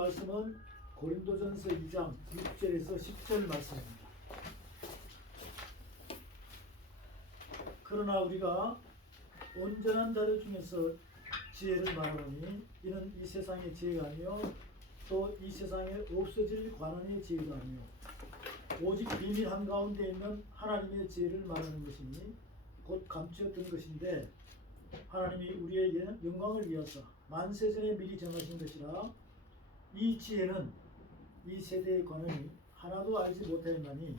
말씀은 고린도전서 2장 6절에서 10절 말씀입니다. 그러나 우리가 온전한 자들 중에서 지혜를 말하노니 이는 이 세상의 지혜가 아니요 또 이 세상에 없어질 관원의 지혜가 아니요 오직 비밀 한가운데 있는 하나님의 지혜를 말하는 것이니 곧 감추었던 것인데 하나님이 우리의 영광을 위하사 만세전에 미리 정하신 것이라. 이 지혜는 이 세대의 관원이 하나도 알지 못하였나니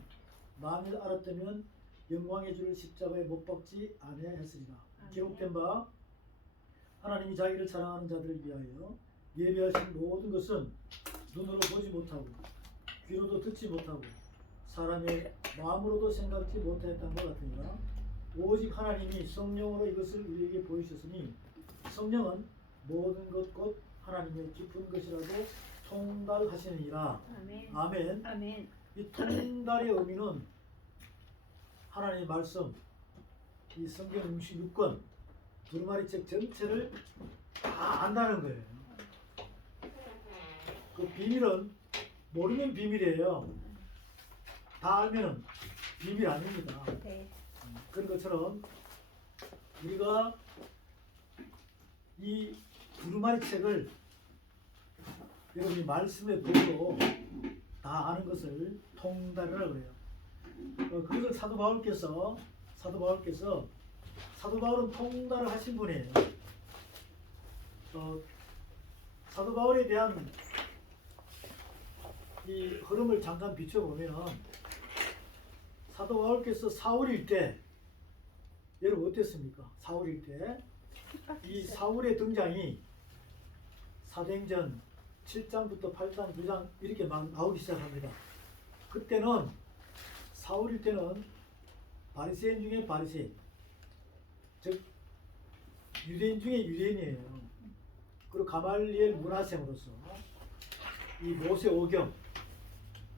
만일 알았다면 영광의 주를 십자가에 못 박지 아니하였으리라. 기록된 바 하나님이 자기를 사랑하는 자들을 위하여 예비하신 모든 것은 눈으로 보지 못하고 귀로도 듣지 못하고 사람의 마음으로도 생각지 못하였던 것 같으니라. 오직 하나님이 성령으로 이것을 우리에게 보이셨으니 성령은 모든 것 곧 하나님의 깊은 것이라도 통달하시느니라. 아멘. 아멘. 아멘. 이 통달의 의미는 하나님의 말씀, 이 성경 66권 두루마리책 전체를 다 안다는 거예요. 그 비밀은 모르면 비밀이에요. 다 알면 비밀 아닙니다. 네. 그런 것처럼 우리가 이 두루마리책을 여러분이 말씀의 법으로 다 아는 것을 통달이라고 해요. 그것을 사도 바울은 통달을 하신 분이에요. 사도 바울에 대한 이 흐름을 잠깐 비춰보면 사도 바울께서 사울일 때 여러분 어땠습니까? 사울일 때 이 사울의 등장이 사도행전 7장부터 8장, 9장 이렇게 막 나오기 시작합니다. 그때는 사울일 때는 바리새인 중에 바리새인, 즉 유대인 중에 유대인이에요. 그리고 가말리엘 문하생으로서 이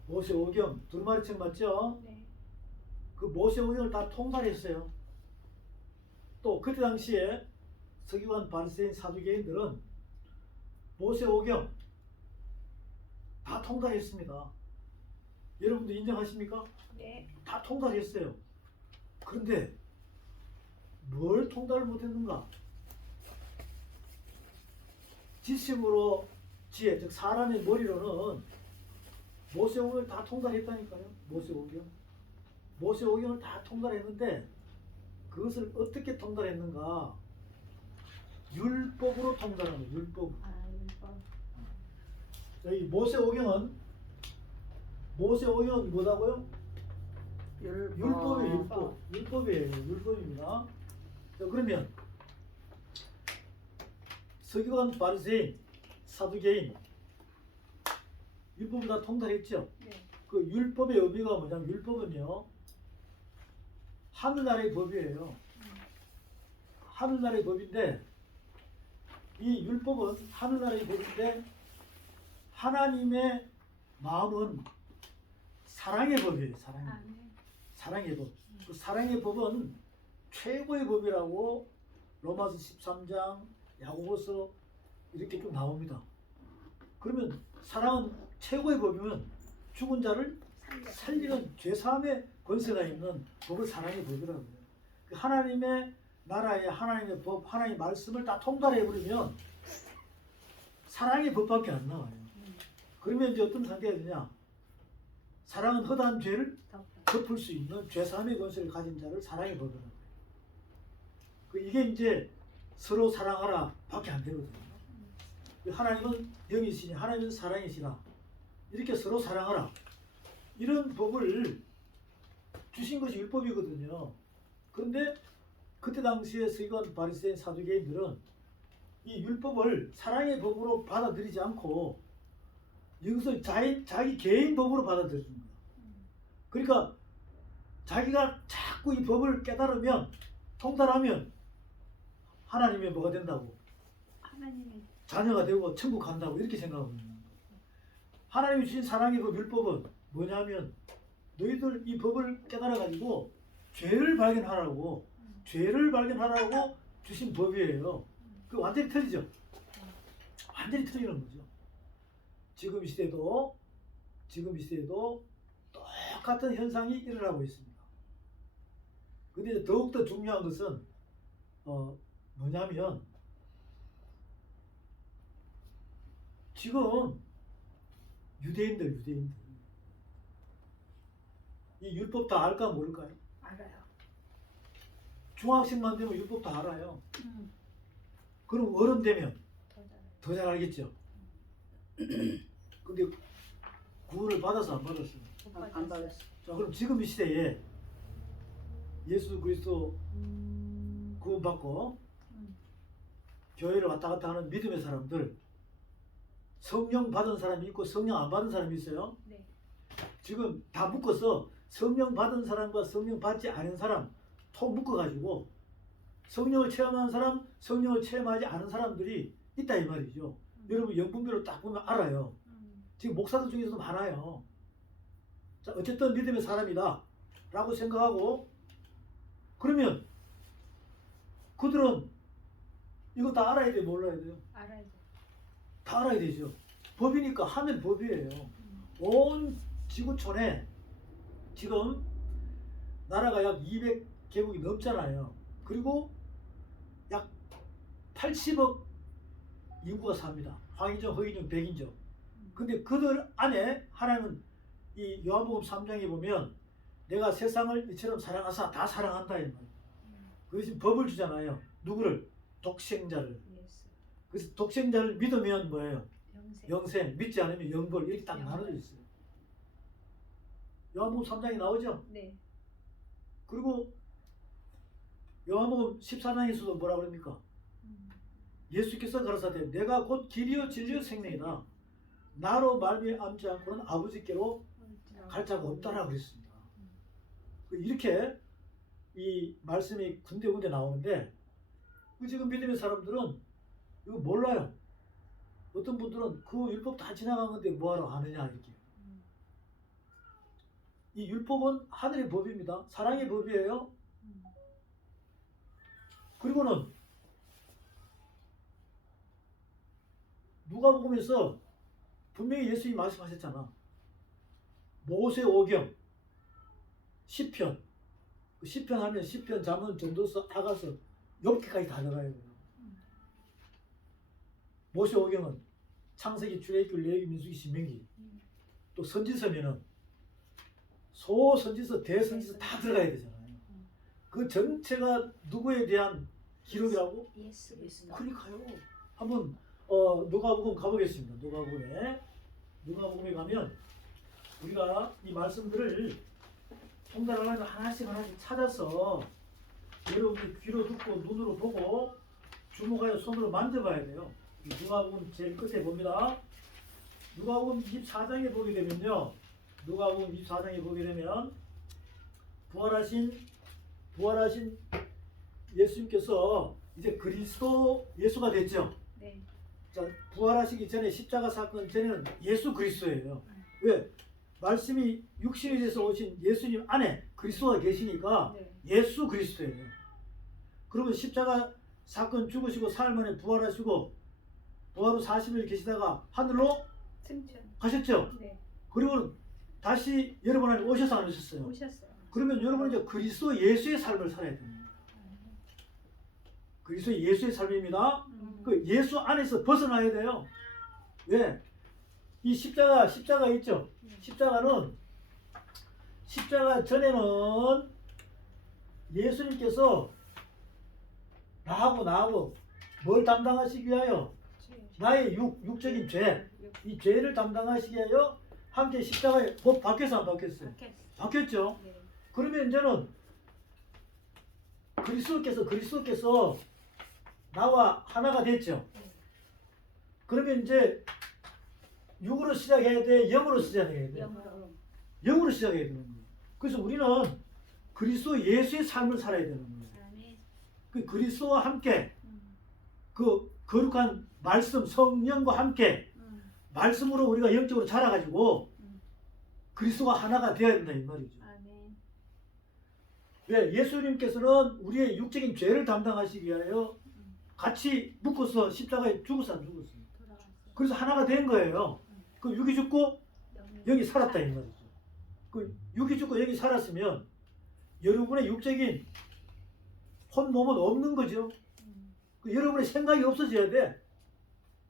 모세오경 두루마리책 맞죠? 네. 그 모세오경을 다 통달했어요. 또 그때 당시에 서기관 바리새인 사두개인들은 모세오경 다 통달했습니다. 여러분도 인정하십니까? 네. 다 통달했어요. 그런데 뭘 통달을 못했는가? 지식으로 지혜, 즉 사람의 머리로는 모세오경을 다 통달했다니까요. 모세오경을 다 통달했는데 그것을 어떻게 통달했는가? 율법으로 통달한 거예요. 율법. 율법. 이 모세오경은 뭐라고요? 율법이에요. 율법입니다. 자, 그러면 서기관, 바리새인, 사두개인 율법을 다 통달했죠. 네. 그 율법의 의미가 뭐냐면 율법은요 하늘나라의 법이에요. 하늘나라의 법인데 이 율법은 하늘나라의 법인데 하나님의 마음은 사랑의 법이에요. 사랑의 법. 그 사랑의 법은 최고의 법이라고 로마서 13장, 야고보서 이렇게 좀 나옵니다. 그러면 사랑은 최고의 법이면 죽은 자를 살리는 죄사함의 권세가 있는 법을 사랑의 법이라고 해요. 그 하나님의 나라의 하나님의 법, 하나님의 말씀을 다 통달해버리면 사랑의 법밖에 안 나와요. 그러면 이제 어떤 상태가 되냐? 사랑은 허다한 죄를 덮을 수 있는 죄사함의 권세를 가진 자를 사랑의 법이라고 해요. 이게 이제 서로 사랑하라 밖에 안 되거든요. 하나님은 영이시니 하나님은 사랑이시라. 이렇게 서로 사랑하라. 이런 법을 주신 것이 율법이거든요. 그런데 그때 당시에 서기관, 바리새인, 사두개인들은 이 율법을 사랑의 법으로 받아들이지 않고 여기서 자기 개인 법으로 받아들이는 거예요. 그러니까 자기가 자꾸 이 법을 깨달으면 통달하면 하나님의 뭐가 된다고? 하나님의 자녀가 되고 천국 간다고 이렇게 생각합니다. 하나님이 주신 사랑의 법 율법은 뭐냐면 너희들 이 법을 깨달아가지고 죄를 발견하라고 주신 법이에요. 그 완전히 틀리죠. 완전히 틀리는 거죠. 지금 이 시대도 똑같은 현상이 일어나고 있습니다. 근데 더욱더 중요한 것은 뭐냐면 지금 유대인들 이 율법 다 알까 모를까요? 알아요. 중학생만 되면 율법 다 알아요. 그럼 어른 되면 더 잘해요. 더 잘 알겠죠. 근데 구원을 받아서 안 받았어요. 안 받았어. 자, 그럼 지금 이 시대에 예수 그리스도 구원받고 교회를 왔다 갔다 하는 믿음의 사람들, 성령 받은 사람이 있고 성령 안 받은 사람이 있어요. 네. 지금 다 묶어서 성령 받은 사람과 성령 받지 않은 사람 통 묶어가지고 성령을 체험한 사람, 성령을 체험하지 않은 사람들이 있다 이 말이죠. 여러분 영분별로 딱 보면 알아요. 지금 목사들 중에서도 많아요. 자, 어쨌든 믿음의 사람이다 라고 생각하고, 그러면 그들은 이거 다 알아야 돼요, 몰라야 돼요? 알아야 돼. 다 알아야 되죠. 법이니까 하면 법이에요. 온 지구촌에 지금 나라가 약 200개국이 넘잖아요. 그리고 약 80억 인구가 삽니다. 황인종, 허인종, 백인종. 근데 그들 안에 하나님은 이 요한복음 3장에 보면 내가 세상을 이처럼 사랑하사 다 사랑한다 이 말이에요. 그것이 법을 주잖아요. 누구를? 독생자를. 예수. 그래서 독생자를 믿으면 뭐예요? 영생. 영생, 믿지 않으면 영벌, 이렇게 딱 나눠져 있어요. 요한복음 3장에 나오죠? 네. 그리고 요한복음 14장에서도 뭐라 그럽니까? 예수께서 가라사대 내가 곧 길이요 진리요 생명이다. 나로 말미암지 않고는 아버지께로 갈 자가 없다라고 그랬습니다. 이렇게 이 말씀이 군데군데 나오는데 지금 믿음의 사람들은 이거 몰라요. 어떤 분들은 그 율법 다 지나간 건데 뭐하러 아느냐 이렇게. 이 율법은 하늘의 법입니다. 사랑의 법이에요. 그리고는 누가복음에서 분명히 예수님이 말씀하셨잖아. 모세오경, 시편, 그 시편 하면 시편, 잠언, 전도서, 아가서, 욥기까지 다 들어가요. 모세오경은 창세기, 출애굽기, 레위기, 민수기, 신명기. 또 선지서면은 소선지서, 대선지서 다 들어가야 되잖아요. 그 전체가 누구에 대한 기록이라고? 예수. 그러니까요. 한번 누가복음 가보겠습니다. 누가복음에 가면 우리가 이 말씀들을 통달하려면 하나씩 찾아서 여러분들 귀로 듣고 눈으로 보고 주목하여 손으로 만져봐야 돼요. 누가복음 제일 끝에 봅니다. 누가복음 24장에 보게 되면요. 누가복음 24장에 보게 되면 부활하신 예수님께서 이제 그리스도 예수가 됐죠. 네. 자, 부활하시기 전에 십자가 사건 전에는 예수 그리스도예요. 왜? 말씀이 육신이 돼서 오신 예수님 안에 그리스도가 계시니까 네. 예수 그리스도예요. 그러면 십자가 사건 죽으시고 사흘 만에 부활하시고 부활 후 40일 계시다가 하늘로 승천. 가셨죠. 네. 그리고 다시 여러분 안에 오셔서 안 오셨어요. 오셨어요. 그러면 여러분은 이제 그리스도 예수의 삶을 살아야 됩니다. 그리스도 예수의 삶입니다. 그 예수 안에서 벗어나야 돼요. 왜? 이 십자가 있죠. 십자가 전에는 예수님께서 나하고 뭘 담당하시기 위하여 나의 육적인 죄, 이 죄를 담당하시기 위하여 함께 십자가에 못 박혀서 안 박혔어요. 박혔죠. 네. 그러면 이제는 그리스도께서 나와 하나가 됐죠. 그러면 이제 육으로 시작해야 돼, 영으로 시작해야 돼. 영으로 시작해야 되는 거예요. 그래서 우리는 그리스도 예수의 삶을 살아야 되는 거예요. 그 그리스도와 함께 그 거룩한 말씀, 성령과 함께 말씀으로 우리가 영적으로 자라가지고 그리스도가 하나가 되어야 된다 이 말이죠. 왜? 예수님께서는 우리의 육적인 죄를 담당하시기 위하여 같이 묶어서 십자가에 죽었어 안 죽었어요? 그래서 하나가 된 거예요. 그 육이 죽고 여기 살았다 이 이 말이죠. 그 육이 죽고 여기 살았으면 여러분의 육적인 혼 몸은 없는 거죠. 그 여러분의 생각이 없어져야 돼.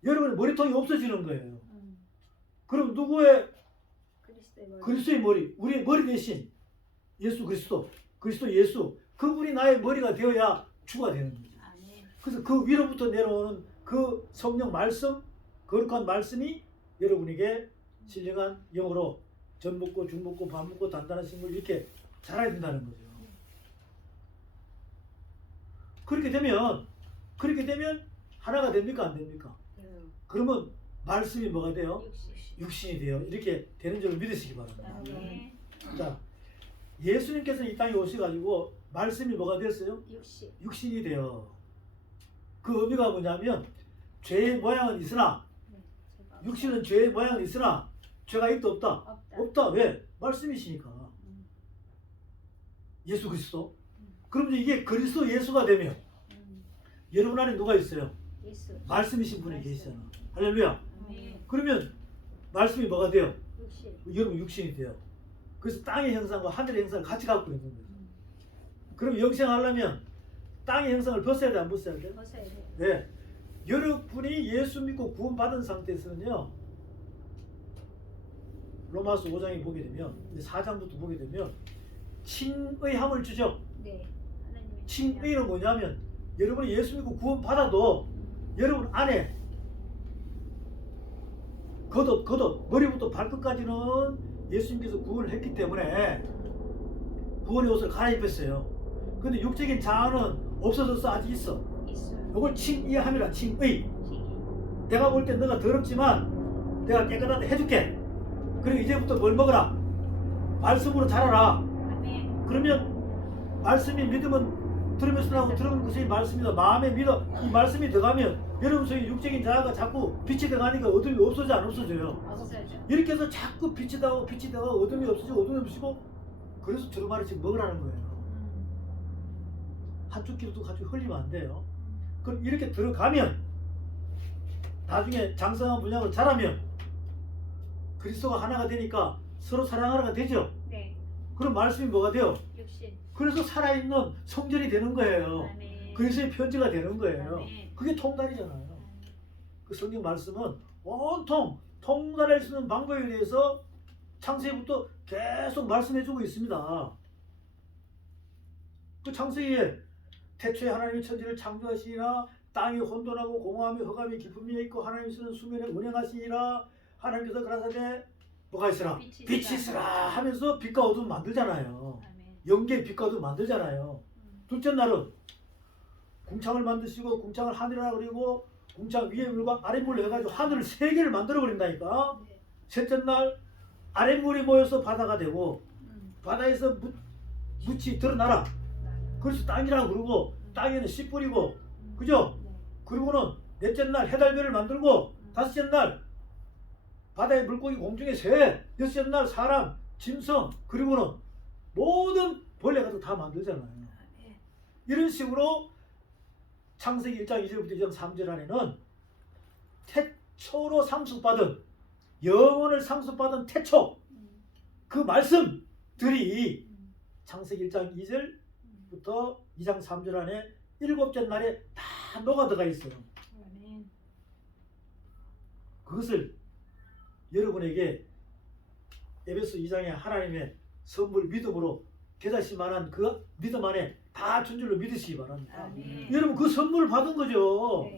여러분의 머리통이 없어지는 거예요. 그럼 누구의 그리스도의 머리, 우리의 머리 대신 예수 그리스도, 그리스도 예수, 그분이 나의 머리가 되어야 주가 되는 거죠. 그래서 그 위로부터 내려오는 그 성령 말씀, 거룩한 말씀이 여러분에게 신령한 영으로 전 먹고 죽 먹고 밥 먹고 단단한 식물 이렇게 자라야 된다는 거죠. 그렇게 되면 하나가 됩니까 안 됩니까? 그러면 말씀이 뭐가 돼요? 육신이 돼요. 이렇게 되는 줄 믿으시기 바랍니다. 자, 예수님께서 이 땅에 오셔가지고 말씀이 뭐가 됐어요? 육신이 돼요. 그 의미가 뭐냐면 죄의 모양은 있으나 육신은 죄의 모양은 있으나 죄가 있다 없다? 없다. 왜? 말씀이시니까. 예수 그리스도. 그럼 이게 그리스도 예수가 되면 여러분 안에 누가 있어요? 말씀이신 분이 계시잖아. 할렐루야. 그러면 말씀이 뭐가 돼요? 여러분 육신이 돼요. 그래서 땅의 형상과 하늘의 형상을 같이 갖고 있는 거예요. 그럼 영생하려면 땅의 형상을 벗어야 돼, 안 벗어야 돼? 네. 여러분이 예수 믿고 구원받은 상태에서는요, 로마서 5장에 보게 되면 4장부터 보게 되면 칭의함을 주죠. 칭의는 뭐냐면 여러분이 예수 믿고 구원받아도 여러분 안에 겉옷 머리부터 발끝까지는 예수님께서 구원을 했기 때문에 구원의 옷을 갈아입혔어요. 근데 육적인 자아는 없어졌어? 아직 있어? 이걸 칭의함이라. 칭의. 내가 볼 때 너가 더럽지만 내가 깨끗하게 해줄게. 그리고 이제부터 뭘 먹어라? 말씀으로 자라라. 그러면 말씀이 믿으면 들으면서 나오고 들으면 그것이 말씀이다. 마음에 믿어. 이 말씀이 들어가면 여러분 속에 육적인 자아가 자꾸 빛이 들어가니까 어둠이 없어져 안 없어져요? 이렇게 해서 자꾸 빛이 나고 빛이 나고 어둠이 없어지고 어둠이 없어지고 그래서 두루마리 지금 먹으라는 거예요. 한쪽 귀로도 같이 흘리면 안 돼요. 그럼 이렇게 들어가면 나중에 장성한 분량으로 자라면 그리스도가 하나가 되니까 서로 사랑하나가 되죠. 그럼 말씀이 뭐가 돼요? 그래서 살아있는 성전이 되는 거예요. 그리스도의 편지가 되는 거예요. 그게 통달이잖아요. 그 성경 말씀은 온통 통달할 수 있는 방법에 대해서 창세기부터 계속 말씀해주고 있습니다. 그 창세기에 태초에 하나님이 천지를 창조하시니라. 땅이 혼돈하고 공허함이 흑암이 깊음이 있고 하나님께서는 수면에 운행하시니라. 하나님께서 그라사대 뭐가 있으라? 빛이 있으라 하면서 빛과 어둠 만들잖아요. 영계의 빛과 어둠 만들잖아요. 둘째 날은 궁창을 만드시고 궁창을 하늘이라 그리고 궁창 위에 물과 아랫물을 해가지고 하늘을 세 개를 만들어 버린다니까. 셋째 날 아랫물이 모여서 바다가 되고 바다에서 묻이 드러나라. 그래서 땅이라고 그러고 땅에는 씨 뿌리고 그죠? 그리고는 넷째 날 해달별을 만들고 다섯째 날 바다의 물고기 공중에 새, 여섯째 날 사람, 짐승, 그리고는 모든 벌레가 다 만들잖아요. 이런 식으로 창세기 1장 2절부터 2장 3절 안에는 태초로 상속받은 영혼을 상속받은 태초 그 말씀들이 창세기 1장 2절부터 2장 3절 안에 일곱째 날에 다 녹아 들어가 있어요. 그것을 여러분에게 에베소 2장에 하나님의 선물 믿음으로 계좌실 만한 그 믿음 안에 다 준 줄로 믿으시기 바랍니다. 여러분 그 선물을 받은 거죠.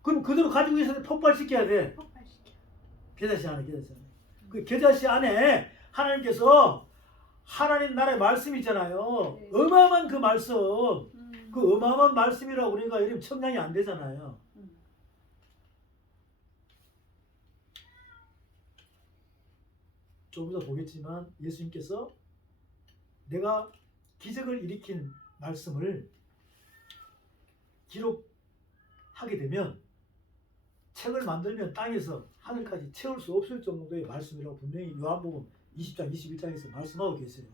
그럼 그대로 가지고 있어서 폭발시켜야 돼. 계좌실 안에 그 계좌실 안에 하나님께서 하나님 나라의 말씀이 있잖아요. 어마어마한 그 말씀. 그 어마어마한 말씀이라고 우리가 이러면 청량이 안 되잖아요. 조금 더 보겠지만 예수님께서 내가 기적을 일으킨 말씀을 기록하게 되면 책을 만들면 땅에서 하늘까지 채울 수 없을 정도의 말씀이라고 분명히 요한복음 20장 21장에서 말씀하고 계세요.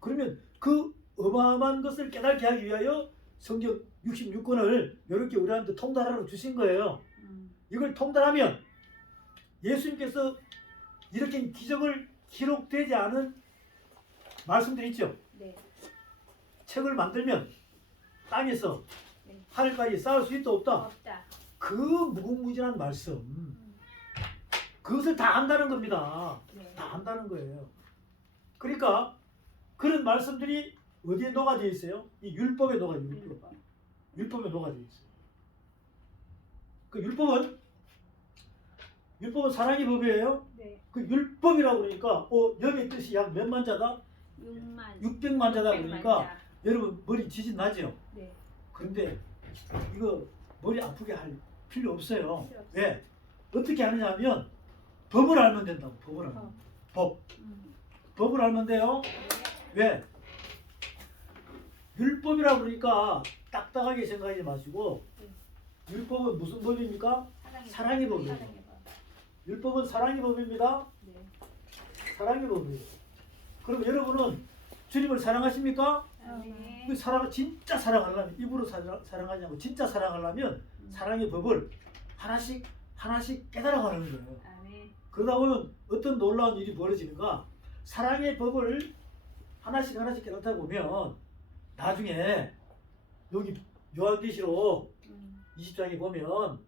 그러면 그 어마어마한 것을 깨닫게 하기 위하여 성경 66권을 이렇게 우리한테 통달하러 주신 거예요. 이걸 통달하면 예수님께서 이렇게 기적을 기록되지 않은 말씀들이 있죠. 네. 책을 만들면 땅에서 네. 하늘까지 쌓을 수 있다 없다. 없다. 그 무궁무진한 말씀, 그것을 다 안다는 겁니다. 네. 다 안다는 거예요. 그러니까 그런 말씀들이 어디에 녹아져 있어요? 이 율법에 녹아져 있어요. 율법. 율법에 녹아져 있어요. 그 율법은 사랑의 법이에요. 네. 그 율법이라고 그러니까 여기 뜻이 약 몇만 자다? 6만. 600만 자다 600만 그러니까 자. 여러분 머리 지진 나죠? 네. 그런데 이거 머리 아프게 할 필요 없어요. 필요 없어요. 왜? 어떻게 하느냐 하면 법을 알면 된다고. 법을 알면. 법. 법을 알면 돼요. 왜? 율법이라고 그러니까 딱딱하게 생각하지 마시고 율법은 무슨 법입니까? 사랑의 법이에요. 사랑의 법. 율법은 사랑의 법입니다. 네. 사랑의 법이에요. 그럼 여러분은 주님을 사랑하십니까? 네. 그 사랑 진짜 사랑하려면 입으로 사랑하지 않고 진짜 사랑하려면 사랑의 법을 하나씩 깨달아가는 거예요. 아멘. 그러다 보면 어떤 놀라운 일이 벌어지는가? 사랑의 법을 하나씩 깨닫다 보면 나중에 여기 요한계시록 20장에 보면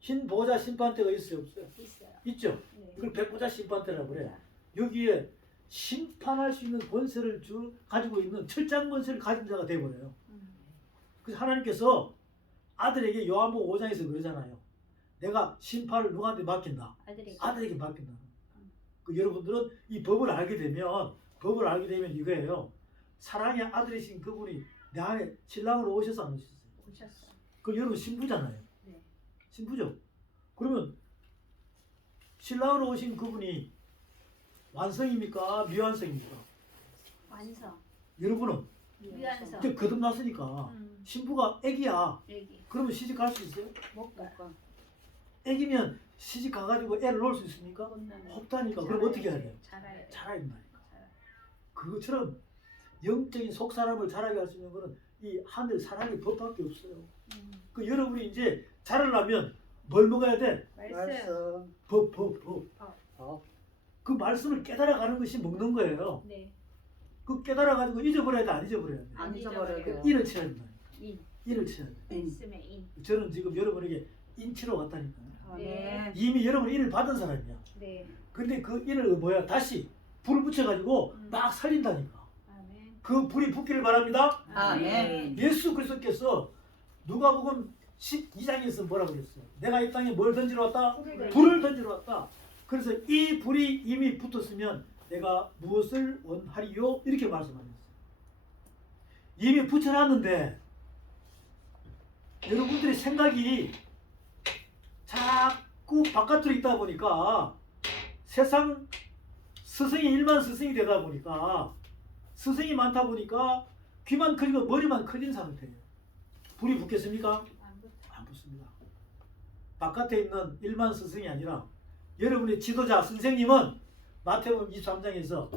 흰 보좌 심판대가 있어요, 없어요? 있어요. 있죠. 네. 이걸 백보좌 심판대라고 그래요. 여기에 심판할 수 있는 권세를 가지고 있는 철장 권세를 가진 자가 되어버려요. 그래서 하나님께서 아들에게 요한복음 5장에서 그러잖아요. 내가 심판을 누구한테 맡긴다? 아들에게 맡긴다. 그 여러분들은 이 법을 알게 되면 이거예요. 사랑의 아들이신 그분이 내 안에 신랑으로 오셔서 안 오셨어요? 오셨어요. 그 여러분 신부잖아요. 네. 신부죠. 그러면 신랑으로 오신 그분이 완성입니까? 미완성입니까? 완성. 여러분은 위안성. 이제 거듭났으니까 신부가 애기야. 여기. 그러면 시집 갈 수 있어요? 못 가. 애기면 시집 가가지고 애를 놓을 수 있습니까? 못 나는. 없다니까. 그럼 어떻게 해야 돼요? 자라야 돼. 자라야 된다니까. 그것처럼 영적인 속사람을 자라게 할 수 있는 것은 이 하늘 사랑의 법밖에 없어요. 그 여러분이 이제 자라려면 뭘 먹어야 돼? 말씀. 법. 법. 그 말씀을 깨달아가는 것이 먹는 거예요. 네. 그 깨달아가지고 잊어버려야 돼? 안 잊어버려야 돼? 안 잊어버려야 돼요. 인을 쳐야 된다. 인. 인을 쳐야 돼. 말씀의 인. 저는 지금 여러분에게 인치러 왔다니까요. 네. 이미 여러분 인을 받은 사람이야. 네. 근데 그 인을 뭐야? 다시 불을 붙여가지고 막 살린다니까. 아멘. 그 불이 붙기를 바랍니다. 아멘. 예수 그리스도께서 누가복음 12장에서 뭐라고 그랬어요? 내가 이 땅에 뭘 던지러 왔다? 불을 던지러 왔다. 그래서 이 불이 이미 붙었으면 내가 무엇을 원하리요? 이렇게 말씀하셨어요. 이미 붙여놨는데 여러분들의 생각이 자꾸 바깥으로 있다 보니까 세상 스승이 일만 스승이 되다 보니까 스승이 많다 보니까 귀만 커지고 머리만 커진 상태예요. 불이 붙겠습니까? 안 붙습니다. 바깥에 있는 일만 스승이 아니라 여러분의 지도자 선생님은 마태복음 23장에서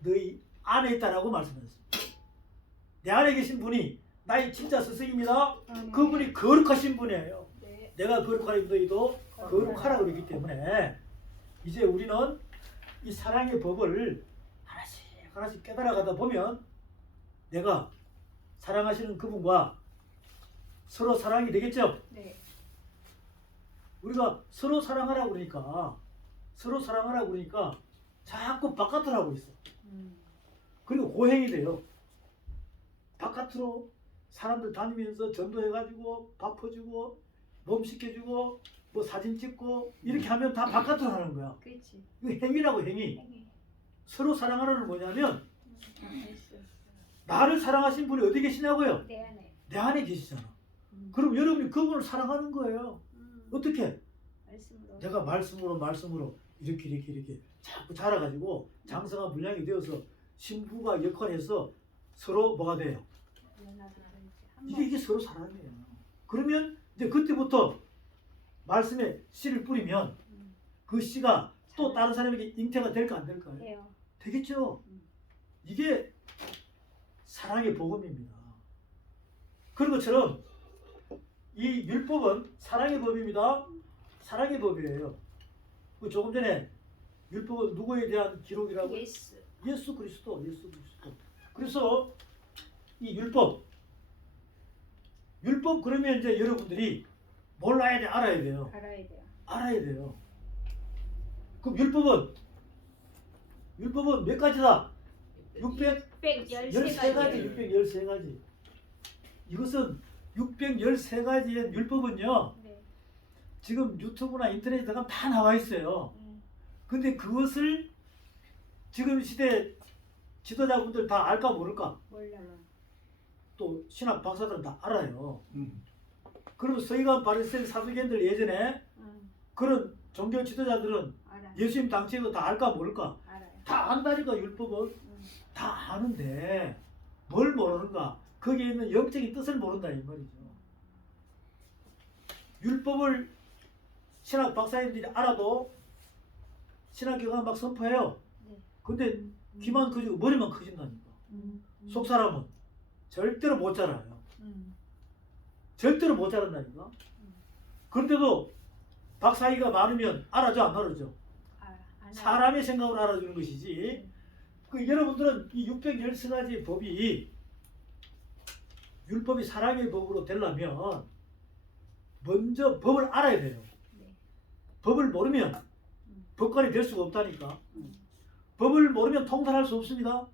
너희 안에 있다라고 말씀하셨습니다. 내 안에 계신 분이 나의 진짜 스승입니다. 그분이 거룩하신 분이에요. 네. 내가 거룩하니 너희도 거룩하라 그러기 때문에 이제 우리는 이 사랑의 법을 하나씩 깨달아가다 보면 내가 사랑하시는 그분과 서로 사랑이 되겠죠? 네. 우리가 서로 사랑하라고 그러니까 자꾸 바깥으로 하고 있어. 그리고 고행이 돼요. 바깥으로 사람들 다니면서 전도해가지고 밥 퍼주고 몸 씻겨주고 뭐 사진 찍고 이렇게 하면 다 바깥으로 하는 거야. 그렇지. 이거 행위라고 행위. 행위. 서로 사랑하라는 뭐냐면 말씀. 나를 사랑하신 분이 어디 계시냐고요? 내 안에. 내 안에 계시잖아. 그럼 여러분이 그분을 사랑하는 거예요. 어떻게? 말씀으로. 내가 말씀으로 이렇게 자꾸 자라가지고 장성한 분량이 되어서 신부가 역할해서 서로 뭐가 돼요? 이게 서로 사랑이에요. 그러면 이제 그때부터 말씀에 씨를 뿌리면 그 씨가 또 다른 사람에게 잉태가 될까 안 될까요? 돼요. 되겠죠. 이게 사랑의 복음입니다. 그런 것처럼 이 율법은 사랑의 법입니다. 사랑의 법이에요. 그 조금 전에 율법은 누구에 대한 기록이라고? 예수. 예수 그리스도, 예수 그리스도. 그래서 이 율법 그러면 이제 여러분들이 몰라야 돼, 알아야 돼요. 알아야 돼요. 알아야 돼요. 그럼 율법은 몇 가지다? 613가지, 613가지. 613가지. 이것은 613가지의 율법은요. 네. 지금 유튜브나 인터넷에 들어가면 다 나와 있어요. 근데 그것을 지금 시대 지도자분들 다 알까 모를까? 몰라요. 또 신학 박사들은 다 알아요. 그리고 서기관 바리새인 사두개인들 예전에 그런 종교 지도자들은 알아. 예수님 당시에도 다 알까 모를까? 알아요. 다 안다니까 율법을 다 아는데 뭘 모르는가? 거기에 있는 영적인 뜻을 모른다 이 말이죠. 율법을 신학 박사님들이 알아도 신학교가 막 선포해요. 네. 근데 귀만 커지고 머리만 커진다니까. 속 사람은 절대로 못 자라요. 절대로 못 자란다니까. 그런데도 박사위가 많으면 알아줘 안 알아줘? 알아. 사람의 생각을 알아주는 것이지. 그 여러분들은 이 613가지 법이 율법이 사랑의 법으로 되려면 먼저 법을 알아야 돼요. 네. 법을 모르면 법관이 될 수가 없다니까. 법을 모르면 통달할 수 없습니다.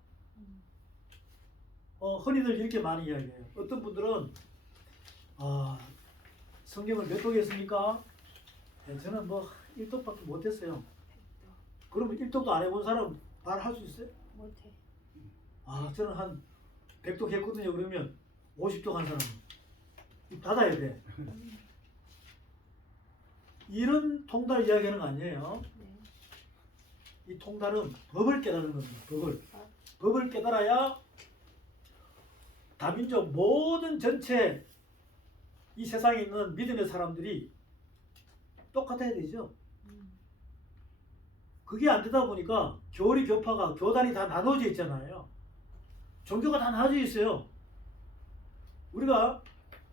흔히들 이렇게 많이 이야기해요. 어떤 분들은 성경을 몇 독했습니까? 네, 저는 뭐 1독밖에 못했어요. 그러면 1독도 안 해본 사람 말할 수 있어요? 못해. 저는 한 100독 했거든요. 그러면 50독 한 사람은 입 닫아야 돼. 이런 통달 이야기하는 거 아니에요. 네. 이 통달은 법을 깨달는 겁니다. 법을 깨달아야 다민족 모든 전체 이 세상에 있는 믿음의 사람들이 똑같아야 되죠. 그게 안 되다 보니까 교리 교파가 교단이 다 나눠져 있잖아요. 종교가 다 나눠져 있어요. 우리가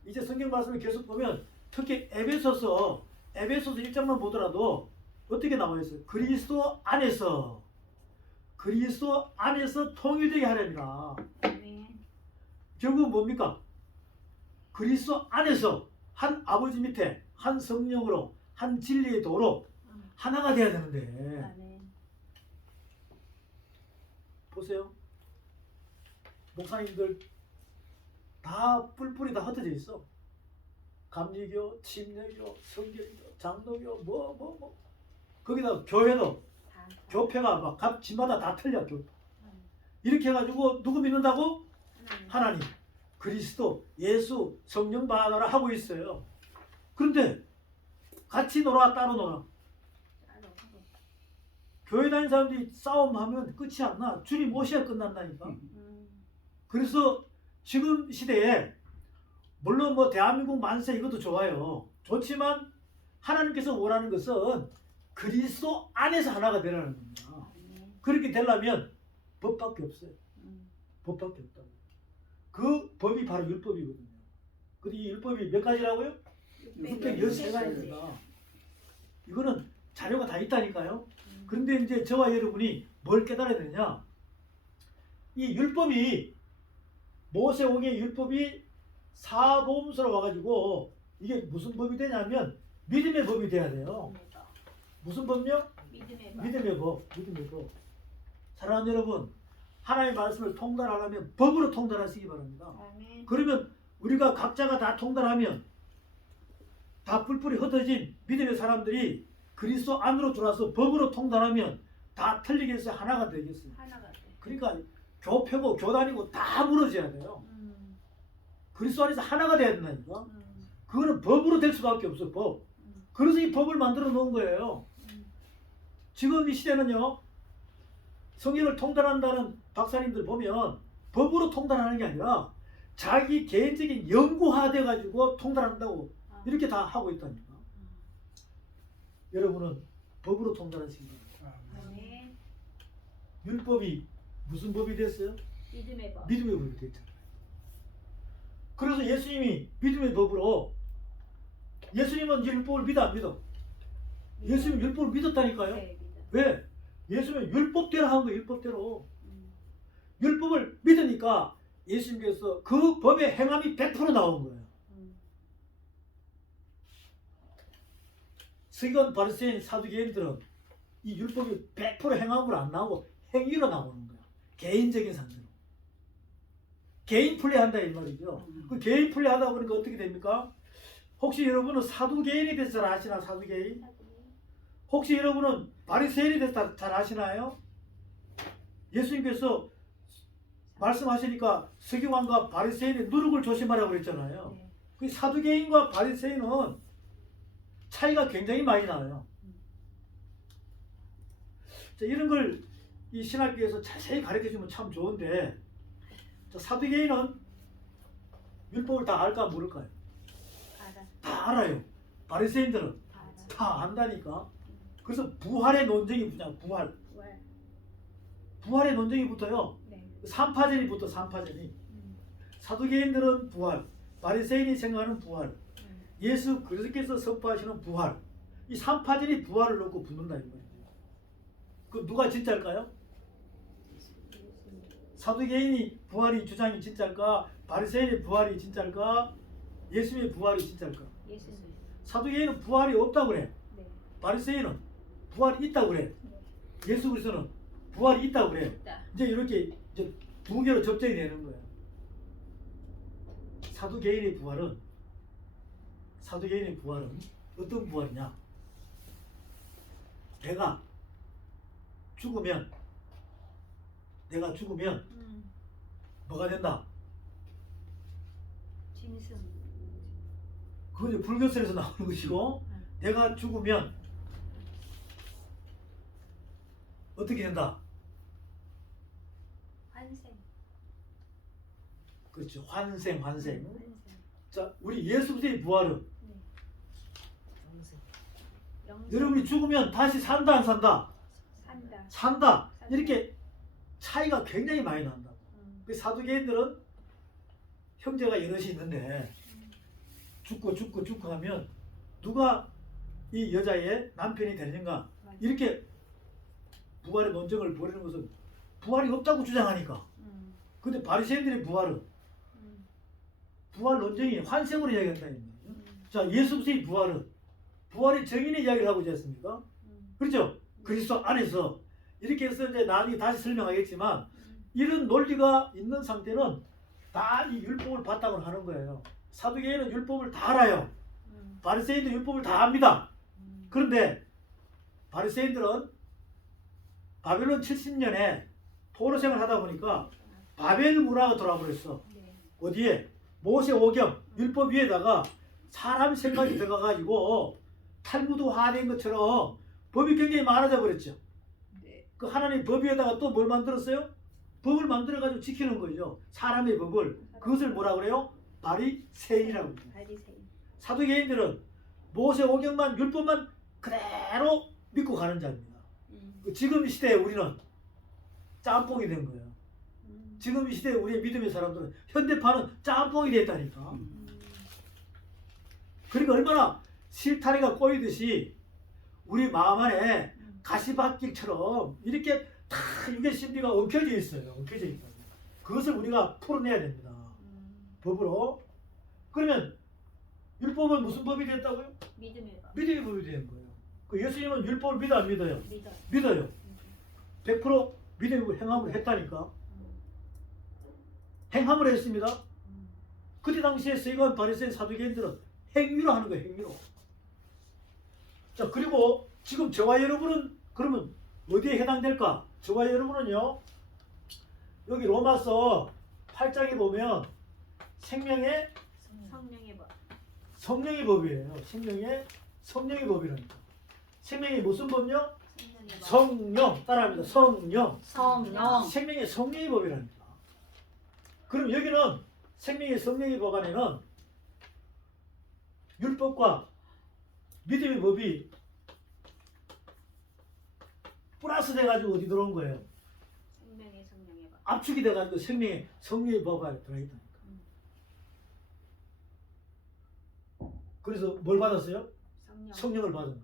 이제 성경 말씀을 계속 보면 특히 에베소서 1장만 보더라도 어떻게 나와 있어요? 그리스도 안에서 통일되게 하렵니다. 아멘. 결국은 뭡니까? 그리스도 안에서 한 아버지 밑에 한 성령으로 한 진리의 도로 하나가 돼야 되는데 아멘. 보세요. 목사님들 다 뿔뿔이 다 흩어져 있어. 감리교, 침례교, 성결교, 장로교 뭐 거기다 교회도 교패가 막 각 집마다 다 틀려. 이렇게 해가지고 누구 믿는다고? 하나님, 그리스도, 예수, 성령 받아라 하고 있어요. 그런데 같이 놀아 따로 놀아? 교회 다니는 사람들이 싸움하면 끝이 안 나. 주님 모셔야 끝난다니까. 그래서 지금 시대에 물론 뭐 대한민국 만세 이것도 좋아요. 좋지만 하나님께서 원하는 것은 그리스도 안에서 하나가 되라는 겁니다. 그렇게 되려면 법밖에 없어요. 법밖에 없다고. 그 법이 바로 율법이거든요. 근데 이 율법이 몇 가지라고요? 613가지입니다. 이거는 자료가 다 있다니까요. 그런데 이제 저와 여러분이 뭘 깨달아야 되느냐? 이 율법이 모세오경의 율법이 사보험서로 와가지고 이게 무슨 법이 되냐면 믿음의 법이 돼야 돼요. 무슨 법요? 믿음의 법. 사랑하는 여러분, 하나님의 말씀을 통달하려면 법으로 통달하시기 바랍니다. 아멘. 그러면 우리가 각자가 다 통달하면 다 뿔뿔이 흩어진 믿음의 사람들이 그리스도 안으로 들어와서 법으로 통달하면 다 틀리겠어요? 하나가 되겠어요? 하나가 돼. 그러니까 교패고 교단이고 다 무너져야 돼요. 그리스도 안에서 하나가 돼야 된다니까. 그거는 법으로 될 수밖에 없어. 법. 그래서 이 법을 만들어 놓은 거예요. 지금 이 시대는요, 성경을 통달한다는 박사님들 보면 법으로 통달하는 게 아니라 자기 개인적인 연구화돼 가지고 통달한다고 이렇게 다 하고 있다니까. 여러분은 법으로 통달하시기 바랍니다. 아멘. 율법이 무슨 법이 됐어요? 믿음의 법. 믿음의 법이 됐잖아요. 그래서 예수님이 믿음의 법으로, 예수님은 율법을 믿어 안 믿어? 예수님 율법을 믿었다니까요. 네, 믿어. 왜? 예수님은 율법대로 한 거예요. 율법대로. 음. 율법을 믿으니까 예수님께서 그 법의 행함이 100% 나온 거예요. 음. 서기관 바리새인 사두개인들은 이 율법이 100% 행함으로 안 나오고 행위로 나오는 거예요. 개인적인 상태로. 개인 플레이한다 이 말이죠. 그 개인 플레이하다 보니까 어떻게 됩니까? 혹시 여러분은 사두개인에 대해서 잘 아시나? 사두개인? 혹시 여러분은 바리새인에 대해서 잘 아시나요? 예수님께서 말씀하시니까 서기관과 바리새인의 누룩을 조심하라고 그랬잖아요. 네. 그 사두개인과 바리새인은 차이가 굉장히 많이 나요. 자, 이런 걸 이 신학교에서 자세히 가르쳐 주면 참 좋은데, 자, 사두개인은 율법을 다 알까 모를까요? 알아. 다 알아요. 바리새인들은 알아. 다 안다니까. 그래서 부활의 논쟁이 붙냐? 왜? 부활의 논쟁이 붙어요. 네. 3파전이 붙어. 3파전이. 사두개인들은 부활, 바리새인이 생각하는 부활, 예수 그리스도께서 선포하시는 부활, 이 3파전이 부활을 놓고 붙는다 이 말이에요. 그 누가 진짜일까요? 사두개인이 부활이 주장이 진짜일까? 바리새인의 부활이 진짜일까? 예수님의 부활이 진짜일까? 예수님. 사두개인은 부활이 없다고 그래. 네. 바리새인은 부활이 있다고 그래. 예수 그리스도는 부활이 있다고 그래. 있다. 이제 이렇게 이제 두 개로 접전이 되는 거예요. 사두개인의 부활은 어떤 부활이냐? 내가 죽으면 뭐가 된다? 짐승. 그건 이제 불교설에서 나오는 것이고, 내가 죽으면 어떻게 된다? 환생. 그렇죠. 환생. 환생. 자, 우리 예수 그리스도의 부활은 네. 영생. 여러분이 죽으면 다시 산다 안 산다? 산다. 이렇게 차이가 굉장히 많이 난다고. 그 사두개인들은 형제가 여럿이 있는데 죽고 하면 누가 이 여자의 남편이 되는가? 이렇게 부활의 논쟁을 벌이는 것은 부활이 없다고 주장하니까. 근데 바리새인들의 부활은 부활 논쟁이 환생으로 이야기한다. 자, 예수 그리스도의 부활이 정인의 이야기를 하고 있지 않습니까? 그렇죠? 그리스도 안에서 이렇게 해서 이제 나중에 다시 설명하겠지만, 이런 논리가 있는 상태는 다 이 율법을 바탕으로 하는 거예요. 사두개인은 율법을 다 알아요. 바리새인도 율법을 다 압니다. 그런데 바리새인들은 바벨론 70년에 포로 생활을 하다 보니까 바벨 문화가 돌아버렸어. 네. 어디에? 모세 오경 율법 위에다가 사람 생각이 들어가가지고 탈무드화된 것처럼 법이 굉장히 많아져 버렸죠. 네. 그 하나님 법 위에다가 또 뭘 만들었어요? 법을 만들어가지고 지키는 거죠. 사람의 법을. 그것을 뭐라 그래요? 바리새인이라고 해요. 바리새인. 사두개인들은 모세 오경만 율법만 그대로 믿고 가는 자입니다. 지금 이 시대에 우리는 짬뽕이 된 거예요. 지금 이 시대에 우리의 믿음의 사람들은 현대파는 짬뽕이 됐다니까. 그러니까 얼마나 실타래가 꼬이듯이 우리 마음 안에 가시밭길처럼 이렇게 다 유괴 심리가 엉켜져 있어요. 엉켜져 있다. 그것을 우리가 풀어내야 됩니다. 법으로. 그러면 율법은 무슨 법이 됐다고요? 믿음의 법. 믿음의 법이 된 거예요. 그 예수님은 율법을 믿어 안 믿어요? 믿어. 믿어요. 100% 믿음의 행함을 했다니까. 행함을 했습니다. 그때 당시에 서기관 바리새인 사두개인들은 행위로 하는 거예요. 행위로. 자, 그리고 지금 저와 여러분은 그러면 어디에 해당될까? 저와 여러분은요, 여기 로마서 8장에 보면 성령의 법. 성령의 법이에요. 성령의 법이라니까. 생명의 무슨 법요? 성령의 법. 성령. 따라합니다. 성령. 성령. 성령의 법이라니까. 그럼 여기는 생명의 성령의 법 안에는 율법과 믿음의 법이 플러스 돼가지고 어디 들어온 거예요? 성령의 법. 압축이 돼가지고 성령의 법 안에 들어있다니까. 그래서 뭘 받았어요? 성령을 받은 거예요.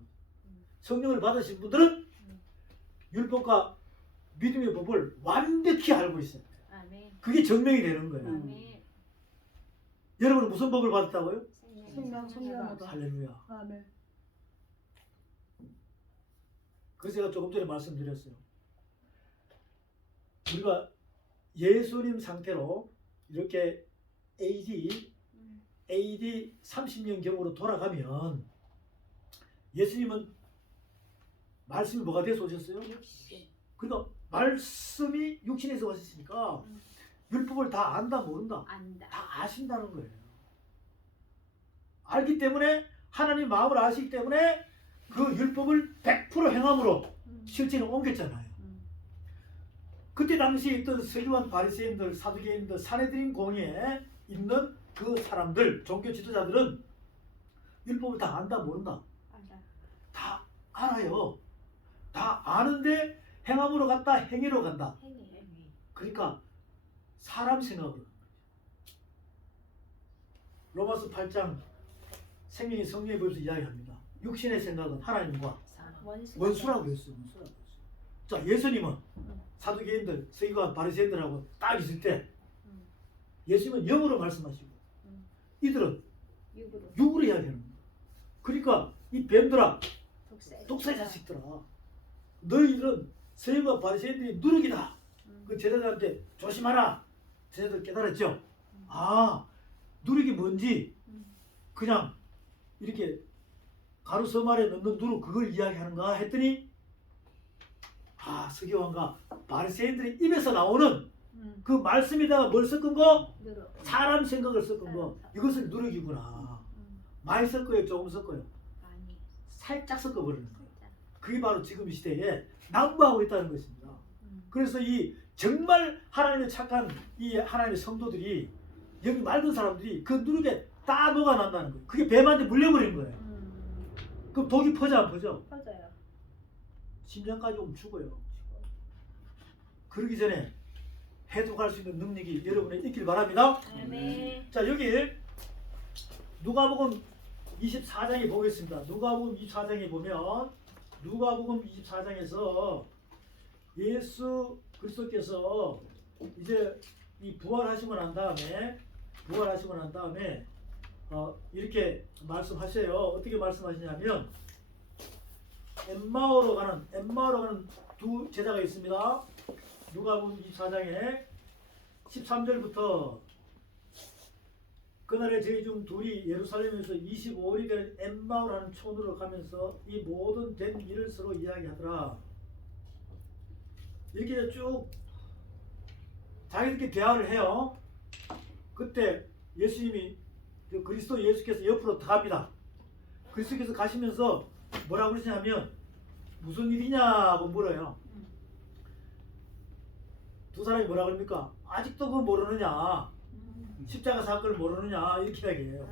성령을 받으신 분들은 율법과 믿음의 법을 완벽히 알고 있어요. 아멘. 그게 증명이 되는 거예요. 아멘. 여러분은 무슨 법을 받았다고요? 성령의 할렐루야. 아멘. 그래서 제가 조금 전에 말씀드렸어요. 우리가 예수님 상태로 이렇게 AD 30년경으로 돌아가면 예수님은 말씀이 뭐가 돼서 오셨어요? 육신. 그러니까 말씀이 육신에서 오셨으니까 율법을 다 안다 모른다 안다. 다 아신다는 거예요. 알기 때문에 하나님 마음을 아시기 때문에 그 율법을 100% 행함으로 실제로 옮겼잖아요. 그때 당시에 있던 서기관 바리새인들, 사두개인들, 사내들인 공회에 있는 그 사람들, 종교 지도자들은 율법을 다 안다 모른다 안다. 다 알아요. 다 아는데 행함으로 갔다 행위로 간다. 행위. 그러니까 사람 생각으로 가는 거죠. 로마서 8장 생명의 성령의 법에서 이야기합니다. 육신의 생각은 하나님과 원수라고 했어요. 자, 예수님은 사두개인들, 서기관, 바리새인들하고 딱 있을 때 예수님은 영으로 말씀하시고 이들은 육으로. 육으로 이야기하는 거예요. 그러니까 이 뱀들아, 독사의 독사의 자식들아, 너희들은 서기관, 바리새인들이 누룩이다. 그 제자들한테 조심하라. 제자들 깨달았죠. 아, 누룩이 뭔지 그냥 이렇게 가루 서말에 넣는 누룩 그걸 이야기하는가 했더니 아, 서기관과 바리새인들의 입에서 나오는 그 말씀에다가 뭘 섞은 거? 누룩. 사람 생각을 섞은 거. 이것은 누룩이구나. 많이 섞어요, 조금 섞어요? 많이. 살짝 섞어버리는 거예요. 살짝. 그게 바로 지금 이 시대에 난무하고 있다는 것입니다. 그래서 이 정말 하나님의 착한 이 하나님의 성도들이 여기 맑은 사람들이 그 누룩에 다 녹아난다는 거예요. 그게 뱀한테 물려버린 거예요. 그럼 독이 퍼져 안 퍼져? 퍼져요. 심장까지 오면 죽어요. 그러기 전에 해독할 수 있는 능력이 여러분에 있길 바랍니다. 아멘. 자, 여기 누가복음 24장에 보겠습니다. 누가복음 24장에 보면 누가복음 24장에서 예수 그리스도께서 이제 이 부활하시고 난 다음에 이렇게 말씀하셔요. 어떻게 말씀하시냐면 엠마오로 가는 두 제자가 있습니다. 누가복음 24장에 13절부터 그날에 저희 중 둘이 예루살렘에서 25일이 되는 엠마오라는 촌으로 가면서 이 모든 된 일을 서로 이야기하더라. 이렇게 쭉 자기들끼리 대화를 해요. 그때 예수님이 그 그리스도 예수께서 옆으로 갑니다. 그리스도께서 가시면서 뭐라고 그러시냐면 무슨 일이냐고 물어요. 두 사람이 뭐라 그럽니까? 아직도 그거 모르느냐? 십자가 사건을 모르느냐? 이렇게 이야기해요.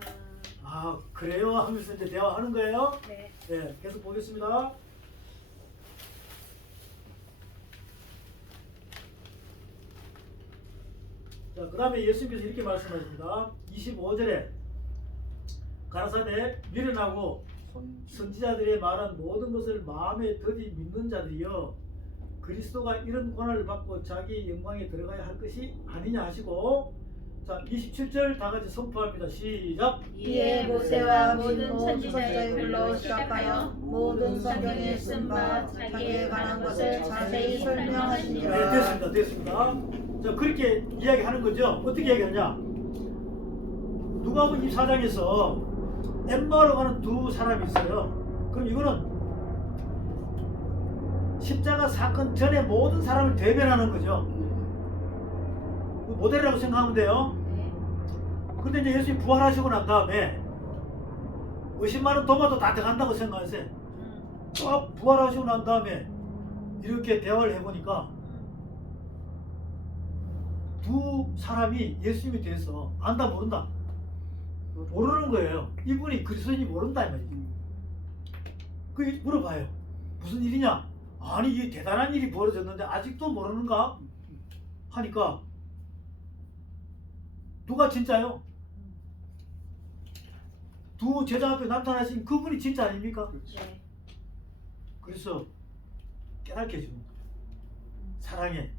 아, 그래요? 하면서 이제 대화하는 거예요. 네. 네, 계속 보겠습니다. 자, 그 다음에 예수님께서 이렇게 말씀하십니다. 25절에 가라사대 미련하고 선지자들의 말한 모든 것을 마음에 더디 믿는 자들이여 그리스도가 이런 고난을 받고 자기 영광에 들어가야 할 것이 아니냐 하시고, 자 27절 다 같이 선포합니다. 시작. 이에 모세와 모든 선지자를 불러 시작하여 모든 성경에 쓴 바 자기에 관한 것을 자세히 설명하시니라. 네, 됐습니다. 자, 그렇게 이야기하는 거죠. 어떻게 이야기하냐? 누가복음 24장에서 엠마오로 가는 두 사람이 있어요. 그럼 이거는 십자가 사건 전에 모든 사람을 대변하는 거죠. 모델이라고 생각하면 돼요. 근데 이제 예수님이 부활하시고 난 다음에 50만 원 도마도 다 들어간다고 생각하세요. 부활하시고 난 다음에 이렇게 대화를 해보니까 두 사람이 예수님에 대해서 안다 모른다? 모르는 거예요. 이분이 그리스도인지 모른다 이 말이죠. 그 물어봐요. 무슨 일이냐? 아니, 이 대단한 일이 벌어졌는데 아직도 모르는가? 하니까 누가 진짜요? 두 제자 앞에 나타나신 그분이 진짜 아닙니까? 네. 그래서 깨닫게 해주는 거예요. 사랑의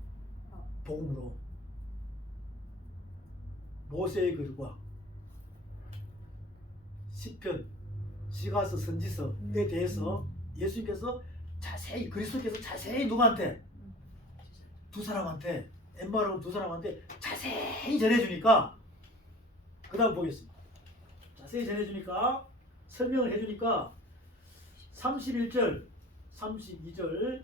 복음으로 모세의 글과 시편, 시가서, 선지서에 대해서 예수님께서 자세히 그리스도께서 자세히 누구한테? 두 사람한테 엠마라고 두 사람한테 자세히 전해주니까 그 다음 보겠습니다. 자세히 전해주니까 설명을 해주니까 31절 32절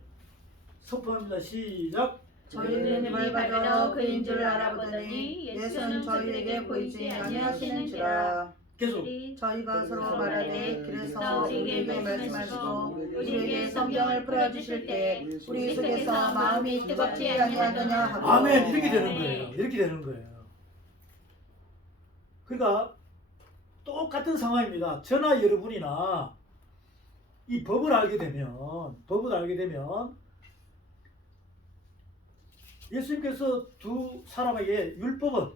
선포합니다. 시작. 저희는 눈이 밝아져 그인 줄 알아보더니 예수는 저희에게 보이지 아니하시는지라. 계속 저희가 서로 말하되 그래서 우리에게 말씀하시고 우리에게 성경을 풀어주실 때 우리 속에서 마음이 뜨겁지 아니하더냐 하고. 아멘. 이렇게 되는 거예요. 이렇게 되는 거예요. 그러니까 똑같은 상황입니다. 저나 여러분이나 이 법을 알게 되면 예수님께서 두 사람에게 율법은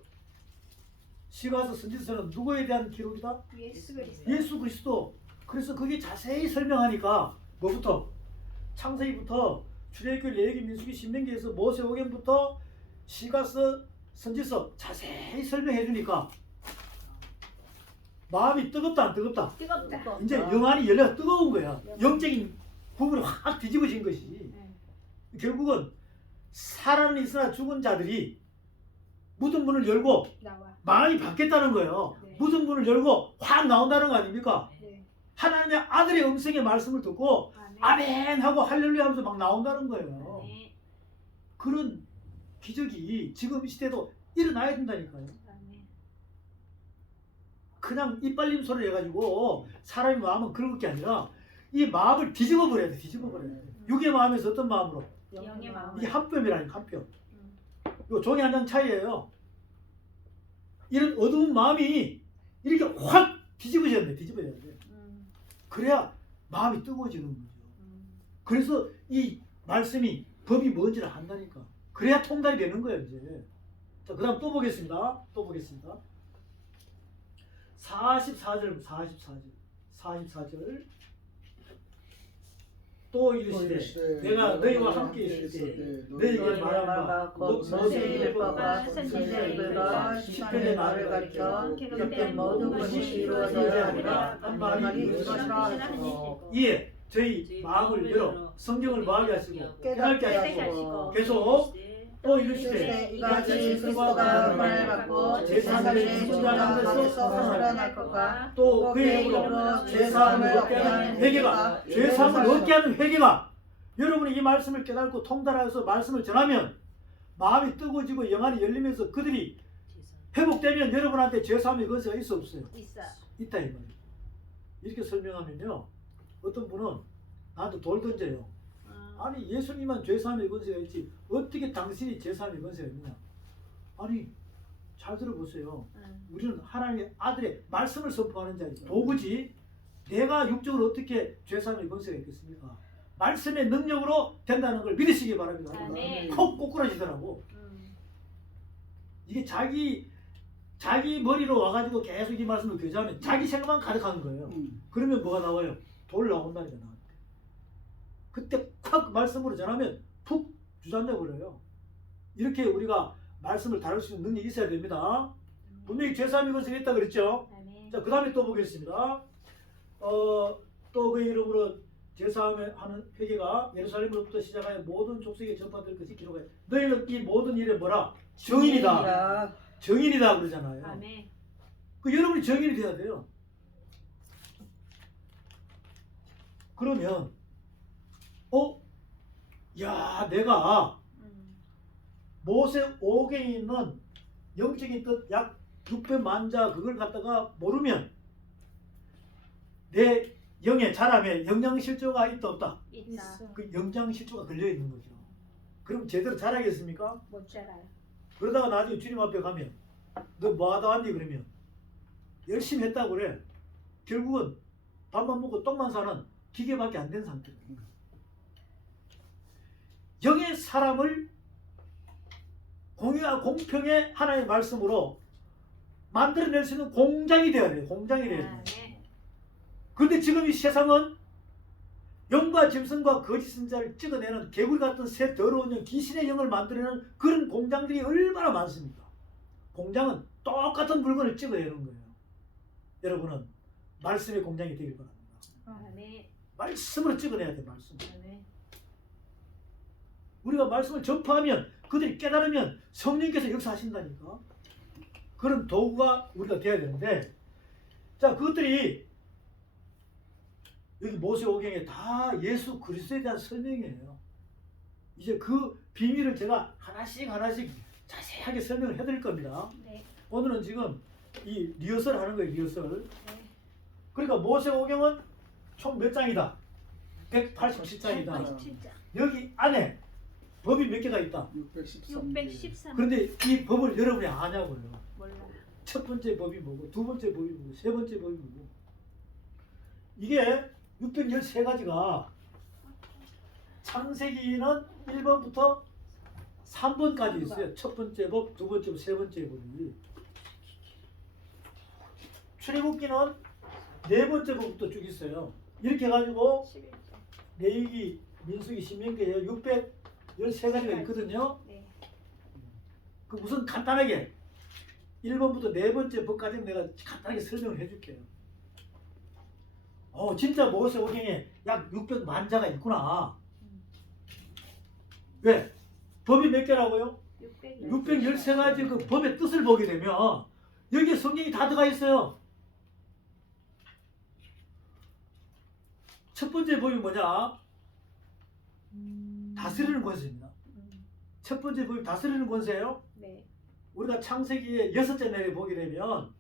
시가서 선지서는 누구에 대한 기록이다? 예수 그리스도. 예수 그리스도. 그래서 그게 자세히 설명하니까 뭐부터? 창세기부터 출애굽기, 레위기, 민수기, 신명기에서 모세오경부터 시가서, 선지서 자세히 설명해 주니까 마음이 뜨겁다 안 뜨겁다? 뜨겁다. 이제 영안이 열려 뜨거운 거야. 영적인 부분이 확 뒤집어진 것이. 결국은 살아는 있으나 죽은 자들이 묻은 문을 열고 나와. 마음이 바뀌었다는 거예요. 네. 묻은 문을 열고 확 나온다는 거 아닙니까? 네. 하나님의 아들의 음성의 말씀을 듣고 아멘 하고 할렐루야 하면서 막 나온다는 거예요. 아멘. 그런 기적이 지금 이 시대도 일어나야 된다니까요. 아멘. 그냥 이빨림 소리 해가지고 사람의 마음은 그런 게 아니라 이 마음을 뒤집어 버려야 돼. 뒤집어 버려야 돼. 육의 마음에서 어떤 마음으로? 영의 마음. 이게 한 뼘이라니까, 한 뼘. 요 종이 한 장 차이예요. 이런 어두운 마음이 이렇게 확 뒤집어져야 돼. 뒤집어져야 돼. 그래야 마음이 뜨거워지는 거죠. 그래서 이 말씀이 법이 뭔지를 안다니까. 그래야 통달이 되는 거예요, 이제. 자, 그 다음 또 보겠습니다. 44절. 또 이르시되 내가 너희와 함께 있을 때 너희에게 말한 바 곧 모세의 율법과 선지자의 글과 시편의 말을 가리켜 기록된 모든 것이 이루어져야 하리라 한 말이 이것이라 하시고. 이에 저희 마음을 열어 성경을 뭐하게 하시고 깨닫게 하시고. 계속 또 이르시되 이같이 그리스도가 은혜를 받고 제사장의 순전한 것에서 살아날 것과 또 그의 이름으로 죄사함을 얻게 하는 회개가, 죄사함을 얻게 하는 회개가, 여러분이 이 말씀을 깨닫고 통달하여서 말씀을 전하면 마음이 뜨거워지고 영안이 열리면서 그들이 회복되면 여러분한테 죄사함의 권세가 있어 없어요? 있어. 있다 이 말이에요. 이렇게 설명하면요, 어떤 분은 나한테 돌 던져요. 아니 예수님만 죄사함의 권세가 있지 어떻게 당신이 죄사함의 권세가 있느냐. 아니 잘 들어보세요. 우리는 하나님의 아들의 말씀을 선포하는 자이지 도구지 내가 육적으로 어떻게 죄사함의 권세가 있겠습니까? 말씀의 능력으로 된다는 걸 믿으시기 바랍니다. 아멘. 콕 꼬꾸라지더라고. 이게 자기 머리로 와가지고 계속 이 말씀을 교제하면 자기 생각만 가득하는 거예요. 그러면 뭐가 나와요? 돌 나온다니까 나한테. 그때 콱 말씀으로 전하면 푹 주저앉아 버려요. 이렇게 우리가 말씀을 다룰 수 있는 능력이 있어야 됩니다. 분명히 죄사함의 권세가 있다 그랬죠. 자, 그 다음에 또 보겠습니다. 또 그 이름으로 죄사하는 회개가 예루살렘으로부터 시작하여 모든 족속에 전파될 것이 기록해. 너희는 이 모든 일에 뭐라? 증인이다. 증인이다 그러잖아요. 아멘. 그 여러분이 증인이 돼야 돼요. 그러면 야, 내가 모세 5경에 있는 영적인 뜻 약 600만 자 그걸 갖다가 모르면 내 영의 자람에 영양실조가 있다 없다? 있어. 그 영양실조가 걸려있는 거죠. 그럼 제대로 자라겠습니까? 못 자라요. 그러다가 나중에 주님 앞에 가면 너 뭐하다 왔니? 그러면 열심히 했다고 그래. 결국은 밥만 먹고 똥만 사는 기계밖에 안 된 상태입니다. 영의 사람을 공의와 공평의 하나님의 말씀으로 만들어낼 수 있는 공장이 되어야 돼요. 공장이 되어야 돼요. 아멘. 그런데 지금 이 세상은 영과 짐승과 거짓 선자를 찍어내는 개구리 같은 새 더러운 영, 귀신의 영을 만들어내는 그런 공장들이 얼마나 많습니까? 공장은 똑같은 물건을 찍어내는 거예요. 여러분은 말씀의 공장이 되길 바랍니다. 아멘. 말씀으로 찍어내야 돼. 말씀. 아멘. 우리가 말씀을 전파하면 그들이 깨달으면 성령께서 역사하신다니까. 그런 도구가 우리가 돼야 되는데, 자, 그것들이 여기 모세오경에 다 예수 그리스도에 대한 설명이에요. 이제 그 비밀을 제가 하나씩 자세하게 설명을 해드릴 겁니다. 네. 오늘은 지금 이 리허설 하는 거예요. 리허설. 네. 그러니까 모세오경은 총 몇 장이다? 187장이다. 87장. 여기 안에 법이 몇 개가 있다? 613. 그런데 이 법을 여러분이 아냐고요. 몰라요. 첫 번째 법이 뭐고, 두 번째 법이 뭐고, 세 번째 법이 뭐고. 이게 613가지가 창세기는 1번부터 3번까지 있어요. 첫 번째 법, 두 번째 법, 세 번째 법이. 출애굽기는 네 번째 법부터 쭉 있어요. 이렇게 해가지고 11장. 레위기, 민수기, 신명기에 613가지가 있거든요. 네. 그 무슨 간단하게 1번부터 네 번째 법까지 내가 간단하게 설명을 해줄게요. 진짜 모세오경에 약 600만 자가 있구나. 왜? 법이 몇 개라고요? 613가지 그 법의 뜻을 보게 되면 여기에 성경이 다 들어가 있어요. 첫 번째 법이 뭐냐? 다스리는 권세입니다. 첫 번째 법이 다스리는 권세예요. 네. 우리가 창세기의 6째 내에 보게 되면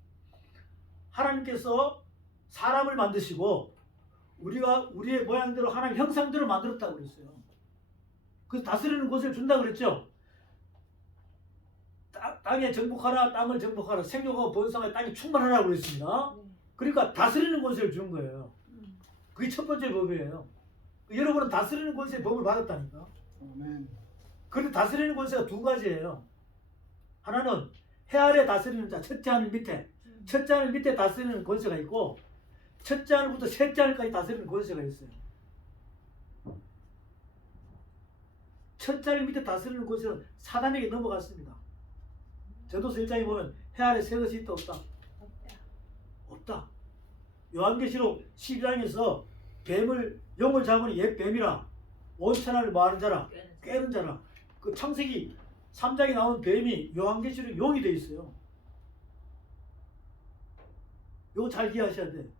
하나님께서 사람을 만드시고 우리가 우리의 모양대로 하나님 형상대로 만들었다고 그랬어요. 그래서 다스리는 권세를 준다고 그랬죠. 땅에 정복하라, 땅을 정복하라, 생육하고 번성하여 땅에 충만하라고 그랬습니다. 네. 그러니까 다스리는 권세를 준 거예요. 그게 첫 번째 법이에요. 여러분은 다스리는 권세의 법을 받았다니까. 그런데 다스리는 권세가 두 가지예요. 하나는 해 아래 다스리는 자, 첫째 하늘 밑에. 첫째 하늘 밑에 다스리는 권세가 있고, 첫째 하늘부터 셋째 하늘까지 다스리는 권세가 있어요. 첫째 하늘 밑에 다스리는 권세는 사단에게 넘어갔습니다. 전도서 1장에 보면 해 아래 새 것이 있다 없다? 없다. 요한계시록 12장에서 뱀을 용을 잡으니 옛 뱀이라 온천하를 마는 자라 꿰는 자라. 그 창세기 3장에 나오는 뱀이 요한계시록 용이 되어 있어요. 이거 잘 이해하셔야 돼.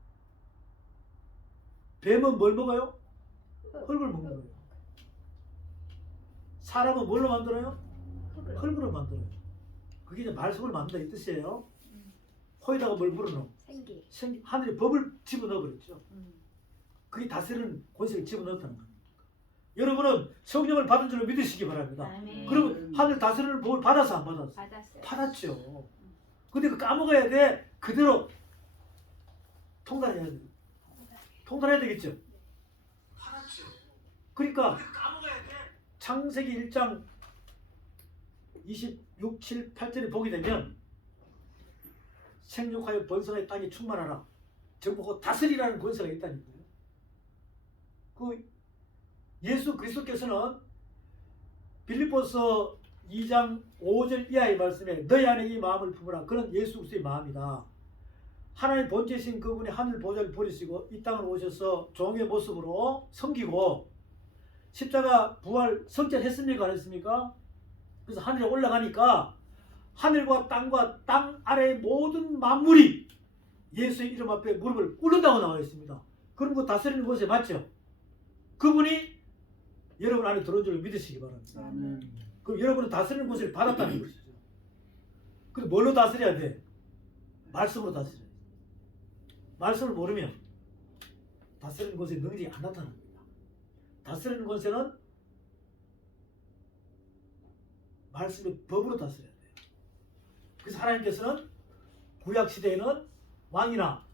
뱀은 뭘 먹어요? 흙을 먹는 거예요. 사람은 뭘로 만들어요? 흙으로 만들어요. 그게 이제 말씀을 만든다 이 뜻이에요. 코에다가 뭘 불어넣어? 하늘의 법을 집어넣어 버렸죠. 그게 다스리는 권세를 집어넣었다는 겁니다. 여러분은 성령을 받은 줄로 믿으시기 바랍니다. 아멘. 그러면 하늘 다스리는 법을 받아서 안 받았어요? 받았어요. 받았죠. 근데 그 까먹어야 돼. 그대로 통달해야 돼. 통달해야 되겠죠. 받았죠. 그러니까 창세기 1장 26, 7, 8절에 보게 되면 생육하여 번성하여 땅에 충만하라. 정복하고 다스리라는 권세가 있다니까요. 그 예수 그리스도께서는 빌립보서 2장 5절 이하의 말씀에 너희 안에 이 마음을 품으라. 그런 예수 그리스도의 마음이다. 하나님 본체이신 그분이 하늘 보좌를 버리시고 이 땅을 오셔서 종의 모습으로 섬기고 십자가 부활 성찰했습니까? 안 했습니까? 그래서 하늘에 올라가니까 하늘과 땅 아래의 모든 만물이 예수의 이름 앞에 무릎을 꿇는다고 나와 있습니다. 그런 거 다스리는 곳에 맞죠? 그분이 여러분 안에 들어온 줄 믿으시기 바랍니다. 그럼 여러분은 다스리는 곳을 받았다는 것이죠. 근데 뭘로 다스려야 돼? 말씀으로 다스려야 돼. 말씀을 모르면 다스리는 곳에 능력이 안 나타납니다. 다스리는 권세는 말씀의 법으로 다스려야 돼요. 그래서 하나님께서는 구약시대에는 왕이나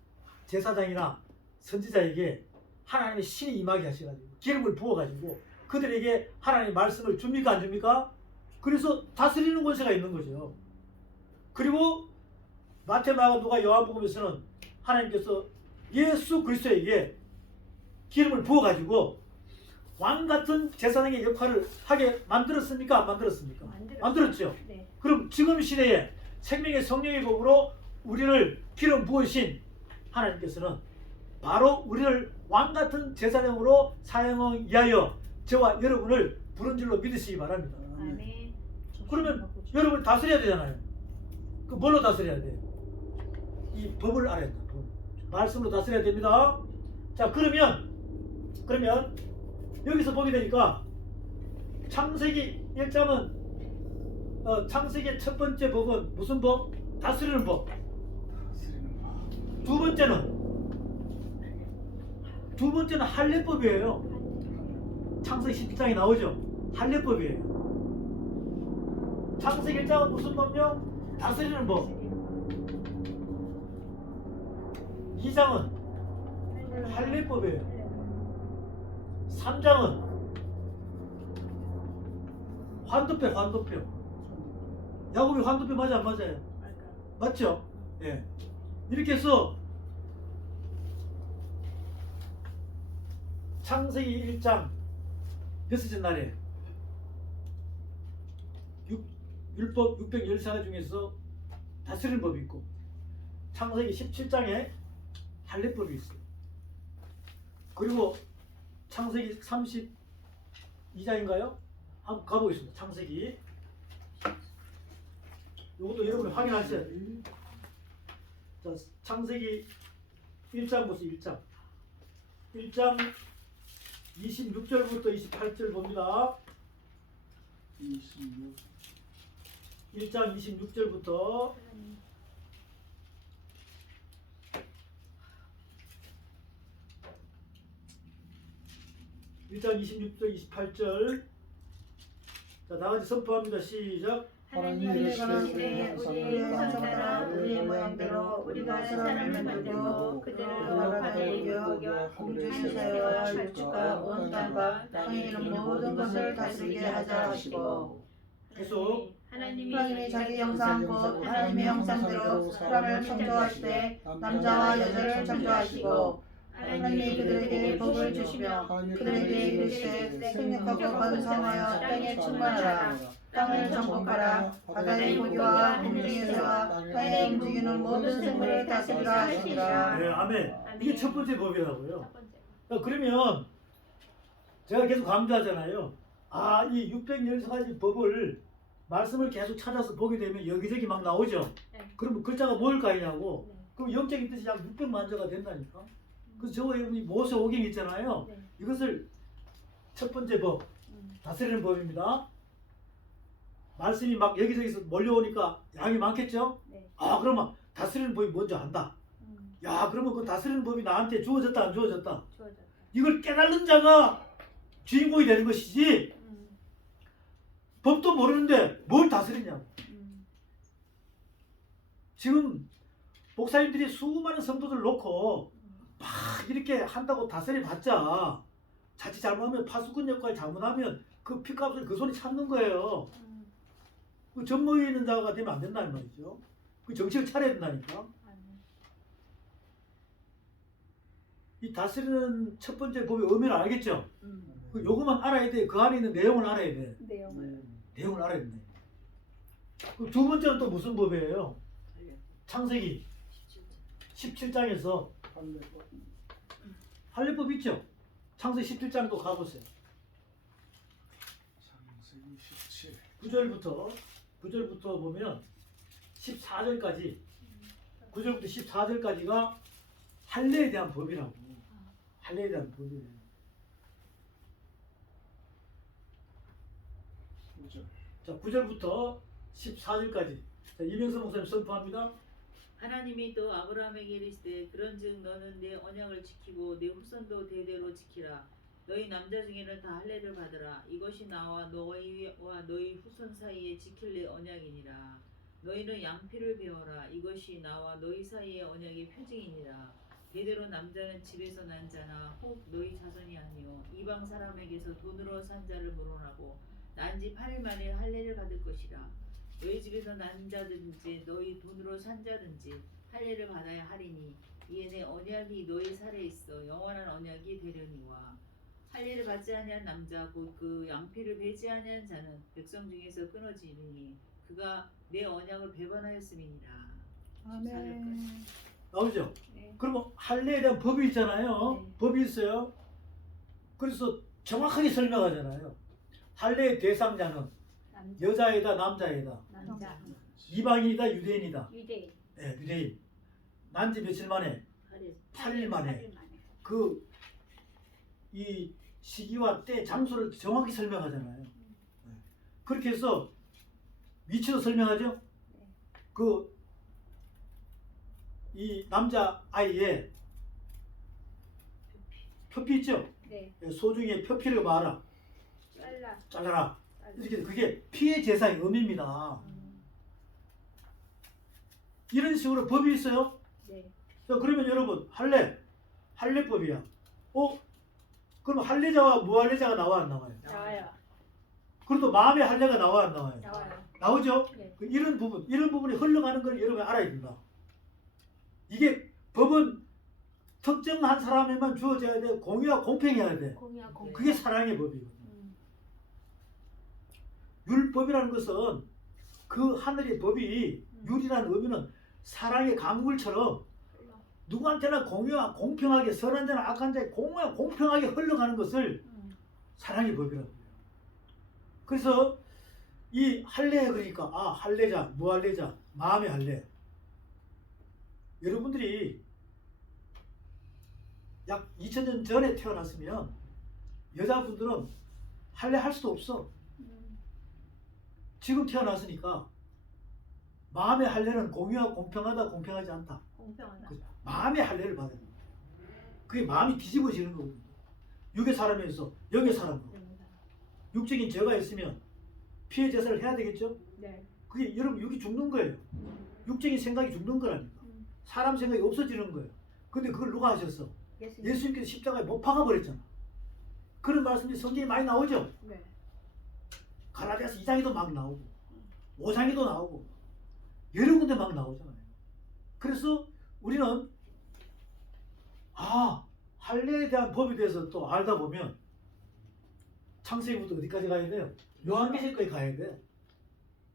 제사장이나 선지자에게 하나님의 신이 임하게 하셔가지고 기름을 부어가지고 그들에게 하나님의 말씀을 줍니까 안 줍니까? 그래서 다스리는 권세가 있는 거죠. 그리고 마태마가 누가 요한복음에서는 하나님께서 예수 그리스도에게 기름을 부어가지고 왕 같은 제사장의 역할을 하게 만들었습니까? 안 만들었습니까? 만들었죠. 네. 그럼 지금 시대에 생명의 성령의 법으로 우리를 기름 부으신 하나님께서는 바로 우리를 왕 같은 제사장으로 사용하기 위하여 저와 여러분을 부른 줄로 믿으시기 바랍니다. 아멘. 그러면 여러분이 다스려야 되잖아요. 그 뭘로 다스려야 돼요? 이 법을 알아야 돼요. 법. 말씀으로 다스려야 됩니다. 자, 그러면 여기서 보게 되니까 창세기 1장은 창세기의 첫 번째 법은 무슨 법? 다스리는 법. 두 번째는 할례법이에요. 창세기 17장에 나오죠. 할례법이에요. 창세기 1장은 무슨 법요? 다스리는 법. 2장은 할례법이에요. 3장은 환도표. 야곱이 환도표 맞아 안 맞아요? 맞죠? 예. 이렇게 해서 창세기 1장 여섯째 날에 율법 614가 중에서 다스리는 법이 있고 창세기 17장에 할례법이 있어요. 그리고 창세기 32장인가요? 한번 가보겠습니다. 창세기. 이것도 여러분이 확인하셔야 돼요. 자, 창세기 1장 보세요. 1장 26절부터 28절 봅니다. 1장 26절부터 1장 26절 28절. 자, 다같이 선포합니다. 시작. 하나님이 이르시되 우리의 형상 따라 우리의 모양대로 우리가 사람을 만들고 그들을 하늘에 이끌고 공주 세상과 육축과 온 땅과 땅에 있는 모든 것을 다스리게 하자 하시고 계속. 하나님이 자기 형상 곧 하나님의 형상대로 사람을 창조하시되 남자와 여자를 창조하시고 하나님이 그들에게 복을 주시며 그들에게 이르시되 생육하고 번성하여 땅에 충만하라 땅을 정복하라 바다의 고기와 공중의 새와 땅에 움직이는 모든 생물을 다스리라 하시니라. 네, 아멘. 이게 첫 번째 법이라고요. 첫 번째. 그러면 제가 계속 강조하잖아요. 이 613가지 법을 말씀을 계속 찾아서 보게 되면 여기저기 막 나오죠. 네. 그러면 글자가 뭘까이냐고. 네. 그럼 영적인 뜻이 약 600만 자가 된다니까. 그래서 저와 여러분이 모세오경 있잖아요. 네. 이것을 첫 번째 법, 다스리는 법입니다. 말씀이 막 여기저기서 몰려오니까 양이 많겠죠? 네. 그러면 다스리는 법이 뭔지 안다. 야, 그러면 그 다스리는 법이 나한테 주어졌다 안 주어졌다? 주어졌다. 이걸 깨달는 자가 주인공이 되는 것이지 법도 모르는데 뭘 다스리냐고. 지금 목사님들이 수많은 성도들 놓고 막 이렇게 한다고 다스려봤자 자칫 잘못하면 파수꾼 역할 잘못하면 그 피값을 그 손이 참는 거예요. 그 젖먹이 있는 자가 되면 안 된다는 말이죠. 그 정신을 차려야 된다니까. 이 다스리는 첫 번째 법의 의미를 알겠죠? 그 요것만 알아야 돼. 그 안에 있는 내용을 알아야 돼. 내용을 알아야 된다. 그 두 번째는 또 무슨 법이에요? 창세기 17장에서 할례법 있죠? 창세기 17장 또 가보세요. 창세기 17. 9절부터 보면 14절까지 9절부터 14절까지가 할례에 대한 법이라고. 할례에 대한 법이에요. 9절. 자, 9절부터 14절까지. 자, 이명선 목사님 선포합니다. 하나님이 또 아브라함에게 이르시되 그런즉 너는 내 언약을 지키고 내 후손도 대대로 지키라. 너희 남자 중에는 다 할례를 받으라. 이것이 나와 너희와 너희 후손 사이에 지킬 내 언약이니라. 너희는 양피를 베어라. 이것이 나와 너희 사이의 언약의 표징이니라. 대대로 남자는 집에서 난 자나 혹 너희 자손이 아니요 이방 사람에게서 돈으로 산 자를 물어나고 난 지 8일 만에 할례를 받을 것이라. 너희 집에서 난 자든지 너희 돈으로 산 자든지 할례를 받아야 하리니 이에 내 언약이 너희 살에 있어 영원한 언약이 되려니와. 할례를 받지 아니한 남자 곧 그 양피를 베지 아니한 자는 백성 중에서 끊어지니 그가 내 언약을 배반하였음이니라. 아멘. 나오죠? 네. 그러면 할례에 대한 법이 있잖아요. 네. 법이 있어요. 그래서 정확하게 설명하잖아요. 할례의 대상자는 남자. 여자이다 남자이다, 남자. 이방인이다 유대인이다. 유대. 네, 유대인. 난지 며칠 만에 8일 만에 그 이 시기와 때 장소를 정확히 설명하잖아요. 네. 그렇게 해서 위치도 설명하죠. 그 이 남자 아이의 표피 있죠. 네. 소중의 표피를 봐라, 잘라라. 이렇게 그게 피해 제사의 의미입니다. 이런 식으로 법이 있어요. 네. 자, 그러면 여러분 할례법이야. 그럼 할례자와 무할례자가 나와 안 나와요? 나와요. 그래도 마음의 할례가 나와 안 나와요? 나와요. 나오죠? 네. 이런 부분이 흘러가는 걸 여러분 알아야 된다. 이게 법은 특정한 사람에만 주어져야 돼. 공유와 공평해야 돼. 공유와 공평. 그게 사랑의 법이거든요. 율법이라는 것은 그 하늘의 법이, 율이라는 의미는 사랑의 강물처럼 누구한테나 공유와 공평하게, 선한 자나 악한 자에 공유와 공평하게 흘러가는 것을 사랑의 법이라고 해요. 그래서 이 할례, 그러니까 할례자, 무할례자, 마음의 할례. 여러분들이 약 2000년 전에 태어났으면 여자분들은 할례 할 수도 없어. 지금 태어났으니까 마음의 할례는 공유와 공평하다, 공평하지 않다. 공평하다. 마음의 할례를 받아야 된다. 그게 마음이 뒤집어지는 거거든요. 육의 사람에서 영의 사람으로. 육적인 죄가 있으면 피해 제사를 해야 되겠죠? 네. 그게 여러분 육이 죽는 거예요. 육적인 생각이 죽는 거라니까. 사람 생각이 없어지는 거예요. 근데 그걸 누가 하셨어? 예수님께서 십자가에 못 박아버렸잖아. 그런 말씀이 성경에 많이 나오죠? 네. 갈라디아서 2장에도 막 나오고 5장에도 나오고 여러 군데 막 나오잖아요. 그래서 우리는 할례에 대한 법에 대해서 또 알다 보면 창세기부터 어디까지 가야 돼요? 요한계시까지 가야 돼.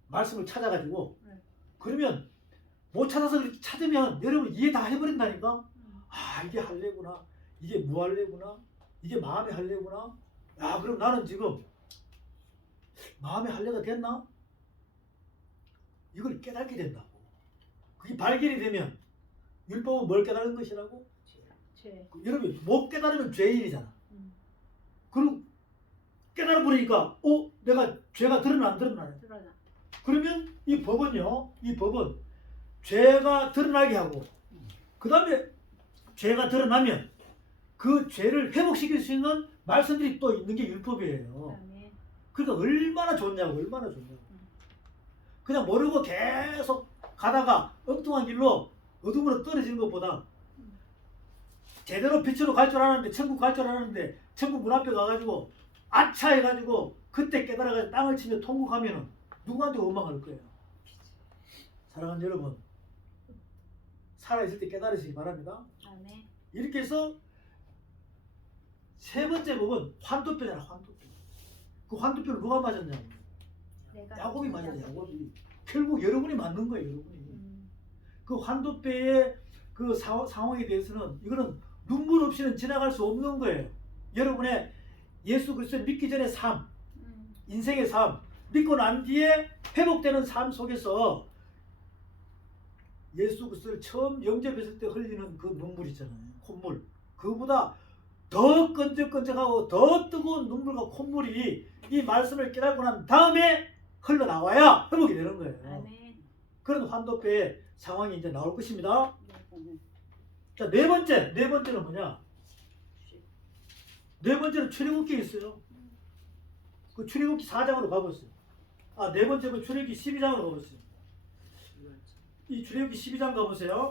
말씀을 찾아가지고. 그러면 못 찾아서 그렇게 찾으면 여러분 이해 다 해버린다니까. 이게 할례구나, 이게 무할례구나, 이게 마음의 할례구나. 그럼 나는 지금 마음의 할례가 됐나? 이걸 깨닫게 된다고. 그게 발견이 되면 율법은 뭘 깨달은 것이라고? 죄. 여러분 못 깨달으면 죄인이잖아. 그리고 깨달아 버리니까 내가 죄가 드러나 안 드러나요? 드러나. 그러면 이 법은 죄가 드러나게 하고, 그 다음에 죄가 드러나면 그 죄를 회복시킬 수 있는 말씀들이 또 있는 게 율법이에요. 아멘. 그러니까 얼마나 좋냐고. 그냥 모르고 계속 가다가 엉뚱한 길로 어둠으로 떨어지는 것보다 제대로 빛으로 갈 줄 알았는데, 천국 갈 줄 알았는데 천국 문 앞에 가가지고 아차 해가지고 그때 깨달아가지고 땅을 치며 통곡하면은 누구한테 원망할 거예요. 사랑하는 여러분, 살아있을 때 깨달으시기 바랍니다. 아멘. 이렇게 해서 세 번째 법은 환도뼈잖아. 환도뼈. 그 환도뼈를 누가 맞았냐고. 야곱이 맞았어요. 야곱이. 결국 여러분이 맞는 거예요. 여러분이. 그 환도뼈의 그 상황에 대해서는 이거는 눈물 없이는 지나갈 수 없는 거예요. 여러분의 예수 그리스도를 믿기 전의 삶, 인생의 삶, 믿고 난 뒤에 회복되는 삶 속에서 예수 그리스도를 처음 영접했을 때 흘리는 그 눈물 있잖아요. 콧물. 그보다 더 끈적끈적하고 더 뜨거운 눈물과 콧물이 이 말씀을 깨닫고 난 다음에 흘러나와야 회복이 되는 거예요. 아멘. 그런 환도뼈의 상황이 이제 나올 것입니다. 자, 네 번째는 뭐냐? 네 번째는 출애굽기에 있어요. 그 출애굽기 4장으로 가보세요. 네 번째는 출애굽기 12장으로 가보세요. 이 출애굽기 12장 가보세요.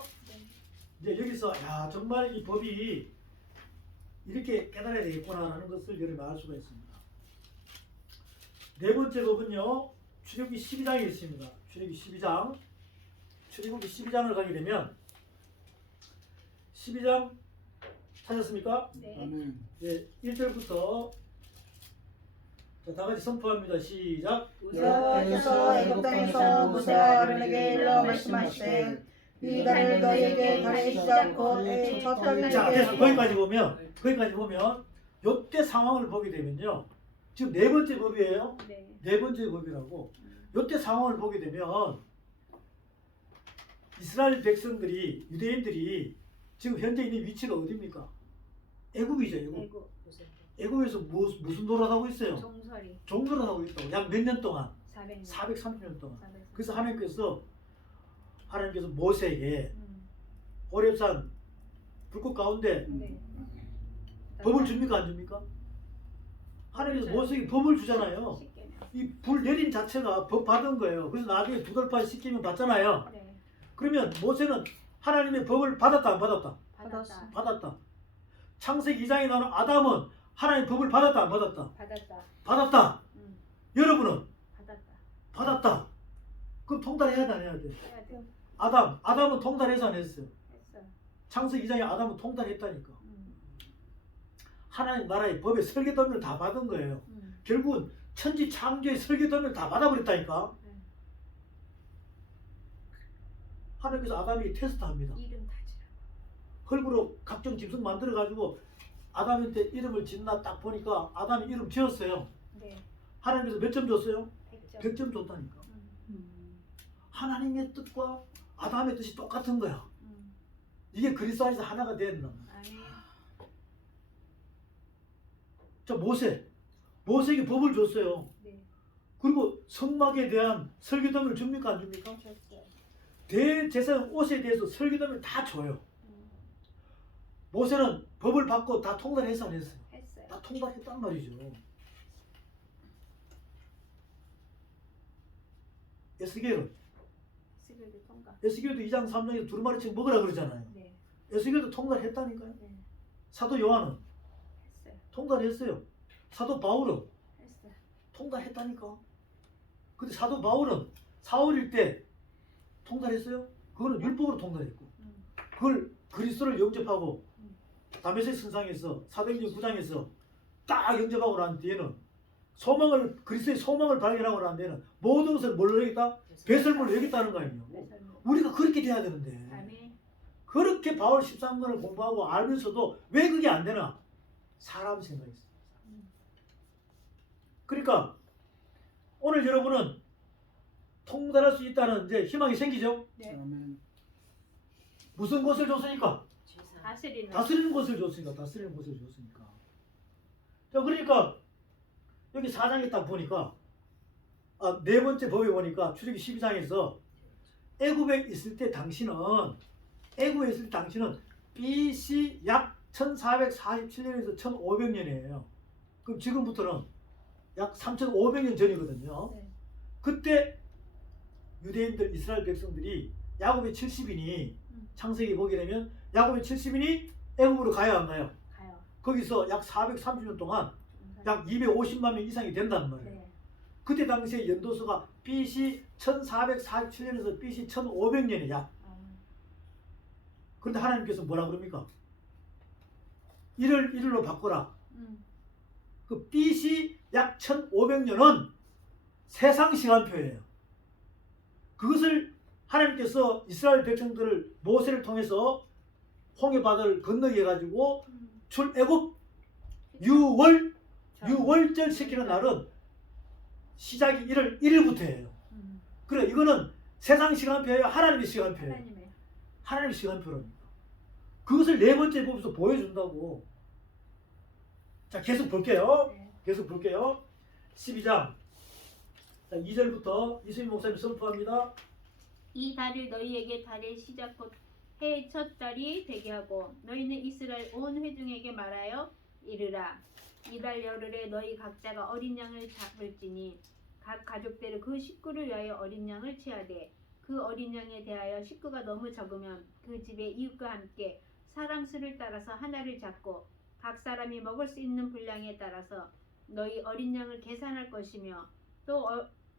이제 여기서 정말 이 법이 이렇게 깨달아야 되겠구나라는 것을 여러분 알 수가 있습니다. 네 번째 법은요, 출애굽기 12장에 있습니다. 출애굽기 12장을 가게 되면 12장 하셨습니까? 네. 아멘. 예, 1절부터 다 같이 선포합니다. 시작. 여호와께서 애굽 땅에서 모세와 아론에게 일러 말씀하시되 이 달을 너희에게 달의 시작 곧 첫 달이 자, 되게 그래서 거기까지 보면 요때 상황을 보게 되면요. 지금 네 번째 법이에요. 네. 네 번째 법이라고. 요때 상황을 보게 되면 이스라엘 백성들이 유대인들이 지금 현재 있는 위치가 어디입니까? 애굽이죠. 애굽. 애국. 애굽에서 무슨 노릇하고 있어요? 종소리. 종노릇하고 있다고. 약 몇 년 동안? 400년. 430년 동안. 400년. 그래서 하나님께서 모세에게 호렙산 불꽃 가운데 네. 법을 줍니까 안 줍니까? 하나님께서 모세에게 법을 주잖아요. 십계명. 이 불 내린 자체가 법 받은 거예요. 그래서 나중에 두 돌판 시키면 받잖아요. 네. 그러면 모세는 하나님의 법을 받았다 안 받았다? 받았다. 받았다. 창세기 2장에 나오는 아담은 하나님의 법을 받았다 안 받았다? 받았다. 받았다. 여러분은 받았다. 받았다. 그럼 통달해야 돼 안 해야 돼? 해야 돼. 아담은 통달해서 안 했어요. 했어. 창세기 2장에 아담은 통달했다니까. 하나님 나라의 법의 설계도면을 다 받은 거예요. 결국은 천지 창조의 설계도면을 다 받아버렸다니까. 하나님께서 아담에게 테스트합니다. 이름 다지라. 흙으로 각종 짐승 만들어가지고 아담한테 이름을 짓나 딱 보니까 아담이 이름 지었어요. 네. 하나님께서 몇 점 줬어요? 100점. 100점 줬다니까. 하나님의 뜻과 아담의 뜻이 똑같은 거야. 이게 그리스도 안에서 하나가 된 놈. 아멘. 자, 모세에게 법을 줬어요. 네. 그리고 성막에 대한 설계도면을 줍니까 안 줍니까? 줬어요. 대제사장 옷에 대해서 설계도면을 다 줘요. 모세는 법을 받고 다 통달해서 안 했어요. 했어요. 다 통달했단 말이죠. 에스겔은 스글도 통과. 에스겔도 2장 3장에서 두루마리책 먹으라 그러잖아요. 네. 에스겔도 통달했다니까요. 네. 사도 요한은 했어요. 통달했어요. 사도 바울은 했어요. 통달했다니까. 근데 사도 바울은 사울일 때 통달했어요? 그거는 율법으로 통달했고 그걸 그리스도를 영접하고 다메섹 선상에서 사도행전 9장에서 딱 영접하고 난 뒤에는 그리스도의 소망을 발견하고 난 뒤에는 모든 것을 뭘로 여겼다? 배설물로 여겼다는 거 아니에요. 배설물. 우리가 그렇게 돼야 되는데 아멘. 그렇게 바울 13권을 공부하고 알면서도 왜 그게 안 되나? 사람 생각이 있어요. 그러니까 오늘 여러분은 통달할 수 있다는 이제 희망이 생기죠? 네. 아멘. 무슨 것을 줬으니까? 다스리는. 다스리는 것을 줬으니까. 다스리는 것을 줬으니까. 자, 그러니까 여기 4장에 딱 보니까 네 번째 법에 보니까 출애굽기 12장에서 애굽에 있을 때 당신은 BC 약 1447년에서 1500년이에요. 그럼 지금부터는 약 3500년 전이거든요. 네. 그때 유대인들 이스라엘 백성들이 야곱의 70인이 창세기 보게 되면 야곱의 70인이 애굽으로 가야 안 가요? 가요. 거기서 약 430년 동안 약 250만 명 이상이 된단 말이에요. 네. 그때 당시에 연도수가 BC 1447년에서 BC 1500년이 약. 그런데 하나님께서 뭐라 그럽니까? 이를 일로 바꿔라. 그 BC 약 1500년은 세상 시간표예요. 그것을 하나님께서 이스라엘 백성들을 모세를 통해서 홍해바다를 건너게 해가지고 출애굽 유월절 시키는 날은 시작이 1월 1일부터예요. 그래 이거는 세상 시간표예요? 하나님의 시간표예요? 하나님의. 하나님의 시간표라니까. 그것을 네 번째 법에서 보여준다고. 자, 계속 볼게요. 네. 계속 볼게요. 12장 2절부터 이수민 목사님 선포합니다. 이 달을 너희에게 달의 시작 곧 해의 첫 달이 되게 하고 너희는 이스라엘 온 회중에게 말하여 이르라. 이달 열흘에 너희 각자가 어린 양을 잡을지니 각 가족대로 그 식구를 위하여 어린 양을 취하되 그 어린 양에 대하여 식구가 너무 적으면 그 집의 이웃과 함께 사람 수를 따라서 하나를 잡고 각 사람이 먹을 수 있는 분량에 따라서 너희 어린 양을 계산할 것이며 또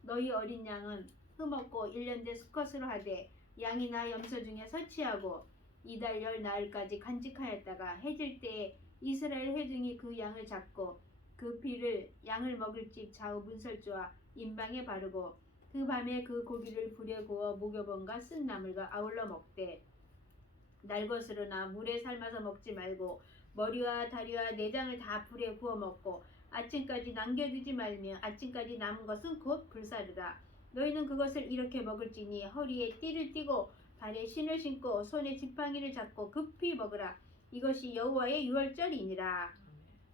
너희 어린 양은 흠없고 1년 된 수컷으로 하되 양이나 염소 중에 서치하고 이달 열 나흘까지 간직하였다가 해질 때에 이스라엘 회중이 그 양을 잡고 그 피를 양을 먹을 집 좌우 문설주와 임방에 바르고 그 밤에 그 고기를 불에 구워 무교병과 쓴 나물과 아울러 먹되 날것으로나 물에 삶아서 먹지 말고 머리와 다리와 내장을 다 불에 구워 먹고 아침까지 남겨두지 말며 아침까지 남은 것은 곧 불사르라. 너희는 그것을 이렇게 먹을지니 허리에 띠를 띠고 발에 신을 신고 손에 지팡이를 잡고 급히 먹으라. 이것이 여호와의 유월절이니라.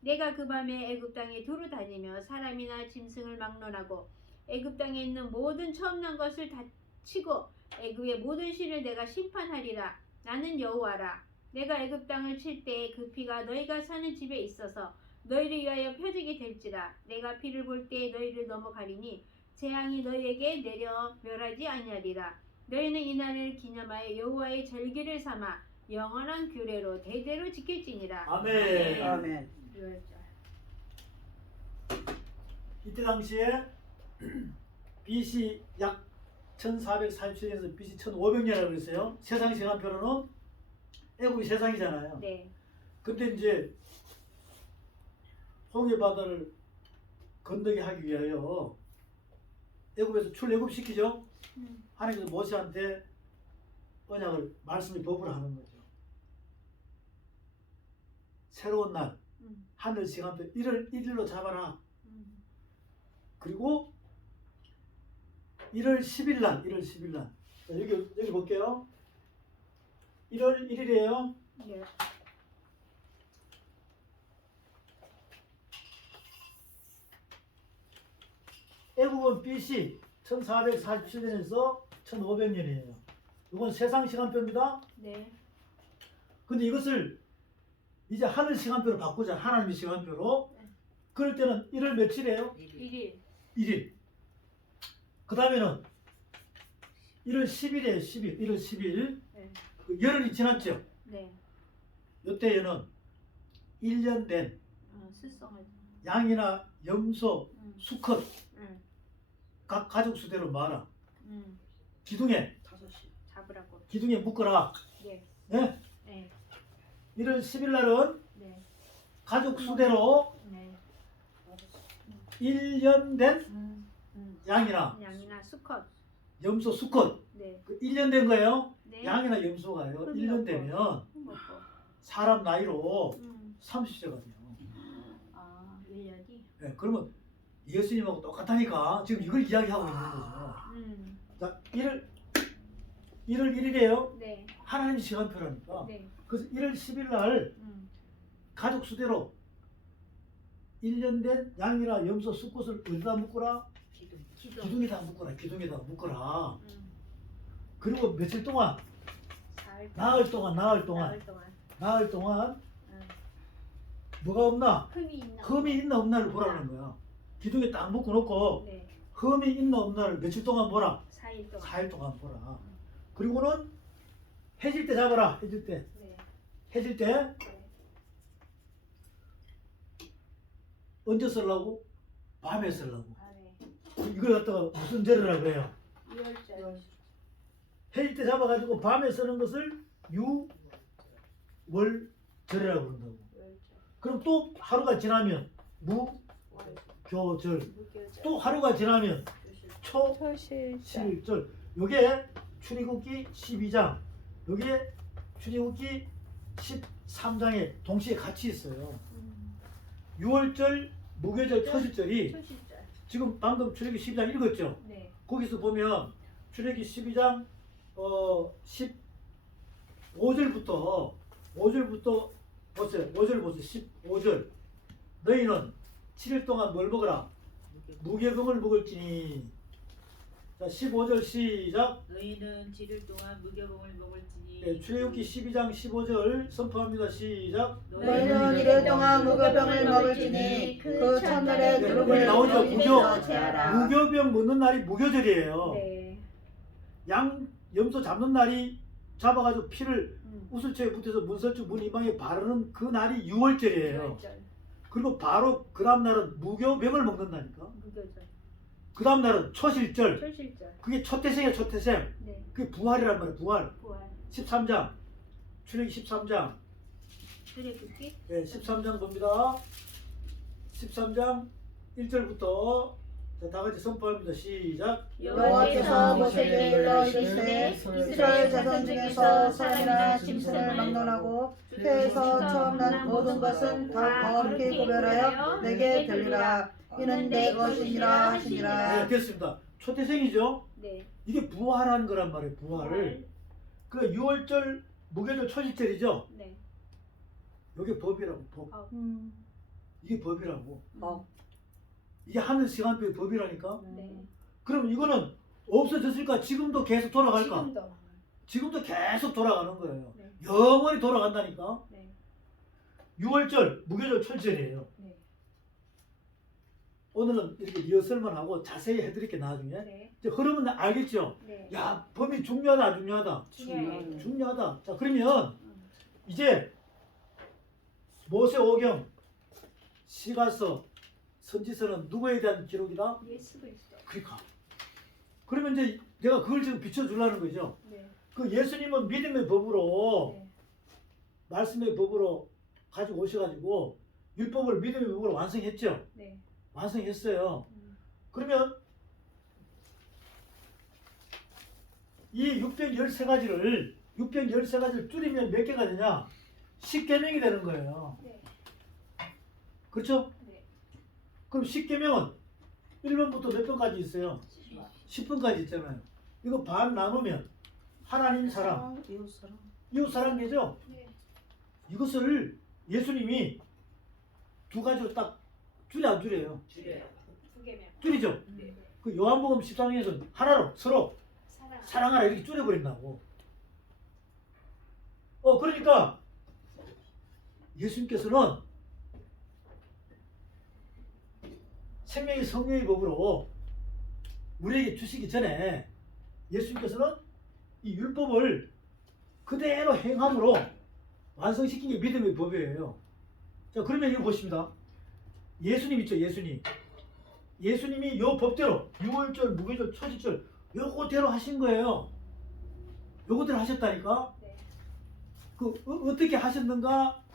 내가 그 밤에 애굽 땅에 두루 다니며 사람이나 짐승을 막론하고 애굽 땅에 있는 모든 처음 난 것을 다 치고 애굽의 모든 신을 내가 심판하리라. 나는 여호와라. 내가 애굽 땅을 칠 때에 그 피가 너희가 사는 집에 있어서 너희를 위하여 표적이 될지라. 내가 피를 볼 때에 너희를 넘어가리니 재앙이 너희에게 내려 멸하지 아니하리라. 너희는 이날을 기념하여 여호와의 절기를 삼아 영원한 규례로 대대로 지킬지니라. 아멘. 아멘. 유월절. 이때 당시에 BC 약 1447년에서 BC 1500년이라고 그랬어요. 세상 시간표로는 애국이 세상이잖아요. 네. 근데 이제 홍해 바다를 건너게 하기 위하여 애굽에서 출애굽시키죠. 하나님께서 모세한테 언약을 말씀의 법을 하는 거죠. 새로운 날 하늘 시간표 1월 1일로 잡아라. 그리고 1월 10일 날, 1월 10일 날. 자, 여기 볼게요. 1월 1일이에요. 네. 애국은 BC 1447년에서 1500년이에요. 이건 세상 시간표입니다. 네. 근데 이것을 이제 하늘 시간표로 바꾸자. 하나님의 시간표로. 그럴 때는 1월 며칠이에요? 1일. 1일. 그 다음에는 1월 10일이에요. 10일. 1월 10일. 네. 그 열흘이 지났죠. 네. 이때에는 1년 된 수성을. 양이나 염소, 수컷 응. 각 가족 수대로 모아라. 응. 기둥에 잡으라고. 기둥에 묶어라. 네. 네? 네. 1월 10일 날은 네. 가족 수대로 네. 1년 된 양이나 양이나 수컷. 염소, 수컷 네. 그 1년 된 거예요. 네. 양이나 염소가요. 흠이 1년 없고. 되면 먹고. 사람 나이로 음. 30세가 돼요. 아, 1년이. 네, 그러면 예수님하고 똑같다니까 지금 이걸 이야기하고 있는 거죠. 자, 1월 1일이에요. 네. 하나님 시간표라니까. 네. 그래서 1월 10일 날 가족 수대로 1년 된 양이나 염소, 수컷을 어디다 묶어라? 기둥. 기둥에다 묶어라. 기둥에다 묶어라. 음. 그리고 며칠 동안? 사흘 동안. 나흘 동안. 나흘 동안 뭐가 없나? 흠이 있나 없나를 보라는 거야. 기둥에 딱 묶어 놓고 네. 흠이 있나 없나를 며칠 동안 보라. 4일 동안. 4일 동안 보라. 그리고는 해질 때 잡아라. 해질 때. 네. 해질 때 네. 언제 쓰려고? 밤에 쓰려고. 아, 네. 이걸 갖다가 무슨 절이라고 해요? 2월절. 해질 때 잡아가지고 밤에 쓰는 것을 유월절이라고 그런다고. 2월절. 그럼 또 하루가 지나면 월. 무교절. 무교절. 또 하루가 지나면 초실. 초실절. 요게 출애굽기 12장. 요게 출애굽기 13장에 동시에 같이 있어요. 6월절, 무교절, 초실절이 초실절. 지금 방금 출애굽기 12장 읽었죠? 네. 거기서 보면 출애굽기 12장 15절부터 보세요. 5절 보세요. 15절. 너희는 7일 동안 뭘 먹어라? 무교병을 먹을지니. 자, 15절 시작. 너희는 7일 동안 무교병을 먹을지니 네, 출애굽기 12장 15절 선포합니다. 시작. 너희는 이를 동안 무교병을 먹을지니 그 첫날에 네, 누룩을 여기 나오죠. 너희 집에서 제하라. 무교병 먹는 날이 무교절이에요. 네. 양, 염소 잡는 날이 잡아가지고 피를 음. 우슬초에 붙여서 문설주 문 이방에 바르는 그 날이 6월절이에요. 6월절. 그리고 바로 그 다음 날은 무교병을 먹는다니까. 무교절. 그 다음 날은 초실절. 초실절. 그게 초태생이야, 초태생. 네. 그게 부활이란 말이야, 부활. 부활. 13장. 출애굽기 13장. 출애굽기 네, 13장 봅니다. 13장 1절부터 다 같이 선포합니다. 시작. 여호와께서 모세에게 일러 이르시되 이스라엘 자손 중에서 사람이나 짐승을 막론하고 폐에서 처음 난 모든 것은 다 거룩히 구별하여 내게 들리라. 이는 내 것이니라 하시니라. 네, 됐습니다. 초태생이죠. 네. 이게 부활한 거란 말이에요. 부활. 그 6월절 무교절 초실절이죠. 네. 이게 법이라고. 법. 이게 법이라고. 법. 이게 하늘 시간표의 법이라니까. 네. 그럼 이거는 없어졌을까? 지금도 계속 돌아갈까? 지금도. 지금도 계속 돌아가는 거예요. 네. 영원히 돌아간다니까. 네. 6월절 무교절 철절이에요. 네. 오늘은 이렇게 리허설만 하고 자세히 해드릴게 나중에. 네. 이제 흐름은 알겠죠? 네. 야, 법이 중요하다, 안 중요하다? 중요해요. 중요하다. 자, 그러면 이제 모세 오경, 시가서, 선지서는 누구에 대한 기록이다? 예수 그리스도. 그러니까. 그러면 이제 내가 그걸 지금 비춰주려는 거죠. 네. 그 예수님은 믿음의 법으로, 네. 말씀의 법으로 가지고 오셔가지고 율법을 믿음의 법으로 완성했죠. 네. 완성했어요. 그러면 이 613가지를 줄이면 몇 개가 되냐? 10계명이 되는 거예요. 네. 그렇죠? 네. 그럼 10계명은 1번부터 몇 번까지 있어요? 10번까지 있잖아요. 이거 반 나누면 하나님 사랑, 이웃 사랑. 이웃 사랑이죠? 네. 이것을 예수님이 두 가지로 딱 줄여 안 줄여요? 줄여요. 두 개면. 줄이죠? 네. 그 요한복음 13장에서는 하나로 서로 사랑. 사랑하라 이렇게 줄여버린다고. 그러니까 예수님께서는 생명의 성령의 법으로 우리에게 주시기 전에 예수님께서는 이 율법을 그대로 행함으로 완성시킨 게 믿음의 법이에요. 자, 그러면 이거 보십니다. 예수님 있죠, 예수님. 예수님이 요 법대로 6월절, 무교절, 초실절 요거대로 하신 거예요. 요거대로 하셨다니까. 네. 그 어떻게 하셨는가?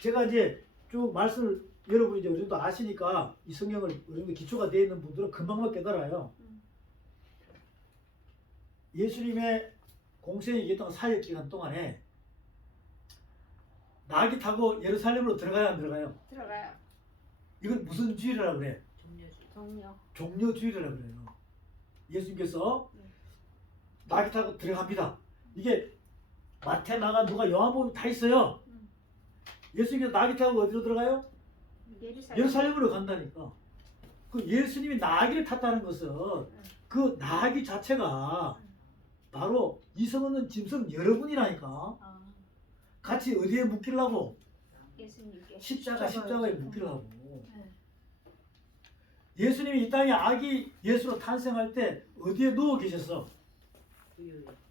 제가 이제 쭉 말씀을 여러분이 이제 어느 정도 아시니까 이 성경을 어느 정도 기초가 되어 있는 분들은 금방만 깨달아요. 예수님의 공생에 있던 사역 기간 동안에 나귀 타고 예루살렘으로 들어가야 안 들어가요? 들어가요. 이건 무슨 주일이라고 그래? 정력. 종려주일이라고 그래요. 예수님께서 나귀 타고 들어갑니다. 이게 마태, 마가, 누가, 요한복음 다 있어요. 예수님께서 나귀 타고 어디로 들어가요? 예루살렘으로 간다니까. 그 예수님이 나귀를 탔다는 것은 그 나귀 자체가 바로 이성 없는 짐승 여러분이라니까. 아, 같이 어디에 묶이려고? 예수님께. 십자가에 묶이려고. 네. 예수님이 이 땅에 아기 예수로 탄생할 때 어디에 누워 계셨어?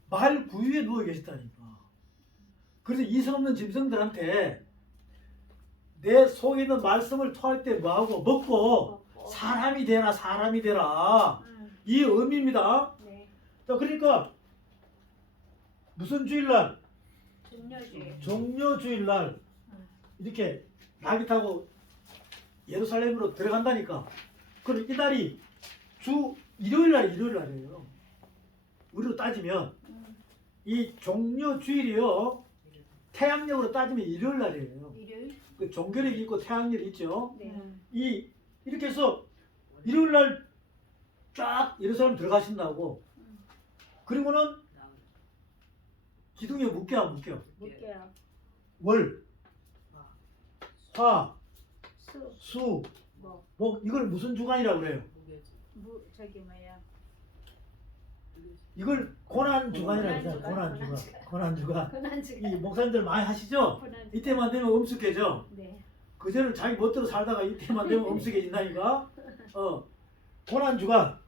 말 구유에 누워 계셨다니까. 그래서 이성 없는 짐승들한테 내 속에 있는 말씀을 토할 때 뭐하고? 먹고 사람이 되라. 이 의미입니다. 네. 자, 그러니까 무슨 주일날? 종려주일. 종려주일날 이렇게 나귀 타고 예루살렘으로 들어간다니까. 그럼 이날이 일요일날이에요. 우리로 따지면 이 종려주일이요, 태양력으로 따지면 일요일날이에요. 일요일. 그 종교력이 있고 태양력이 있죠. 네. 이렇게 해서 일요일날 쫙 예루살렘 들어가신다고. 그리고는 기둥에 묶여 안 묶여? 묶여요. 월, 화, 수. 수, 뭐. 목, 이걸 무슨 주간이라고 그래요? 저기 뭐야. 이걸 고난주간이라고 해요. 고난주간. 이 목사님들 많이 하시죠? 이때만 되면 엄숙해져. 네. 그전에는 자기 멋대로 살다가 이때만 되면 엄숙해진다니까. 고난주간,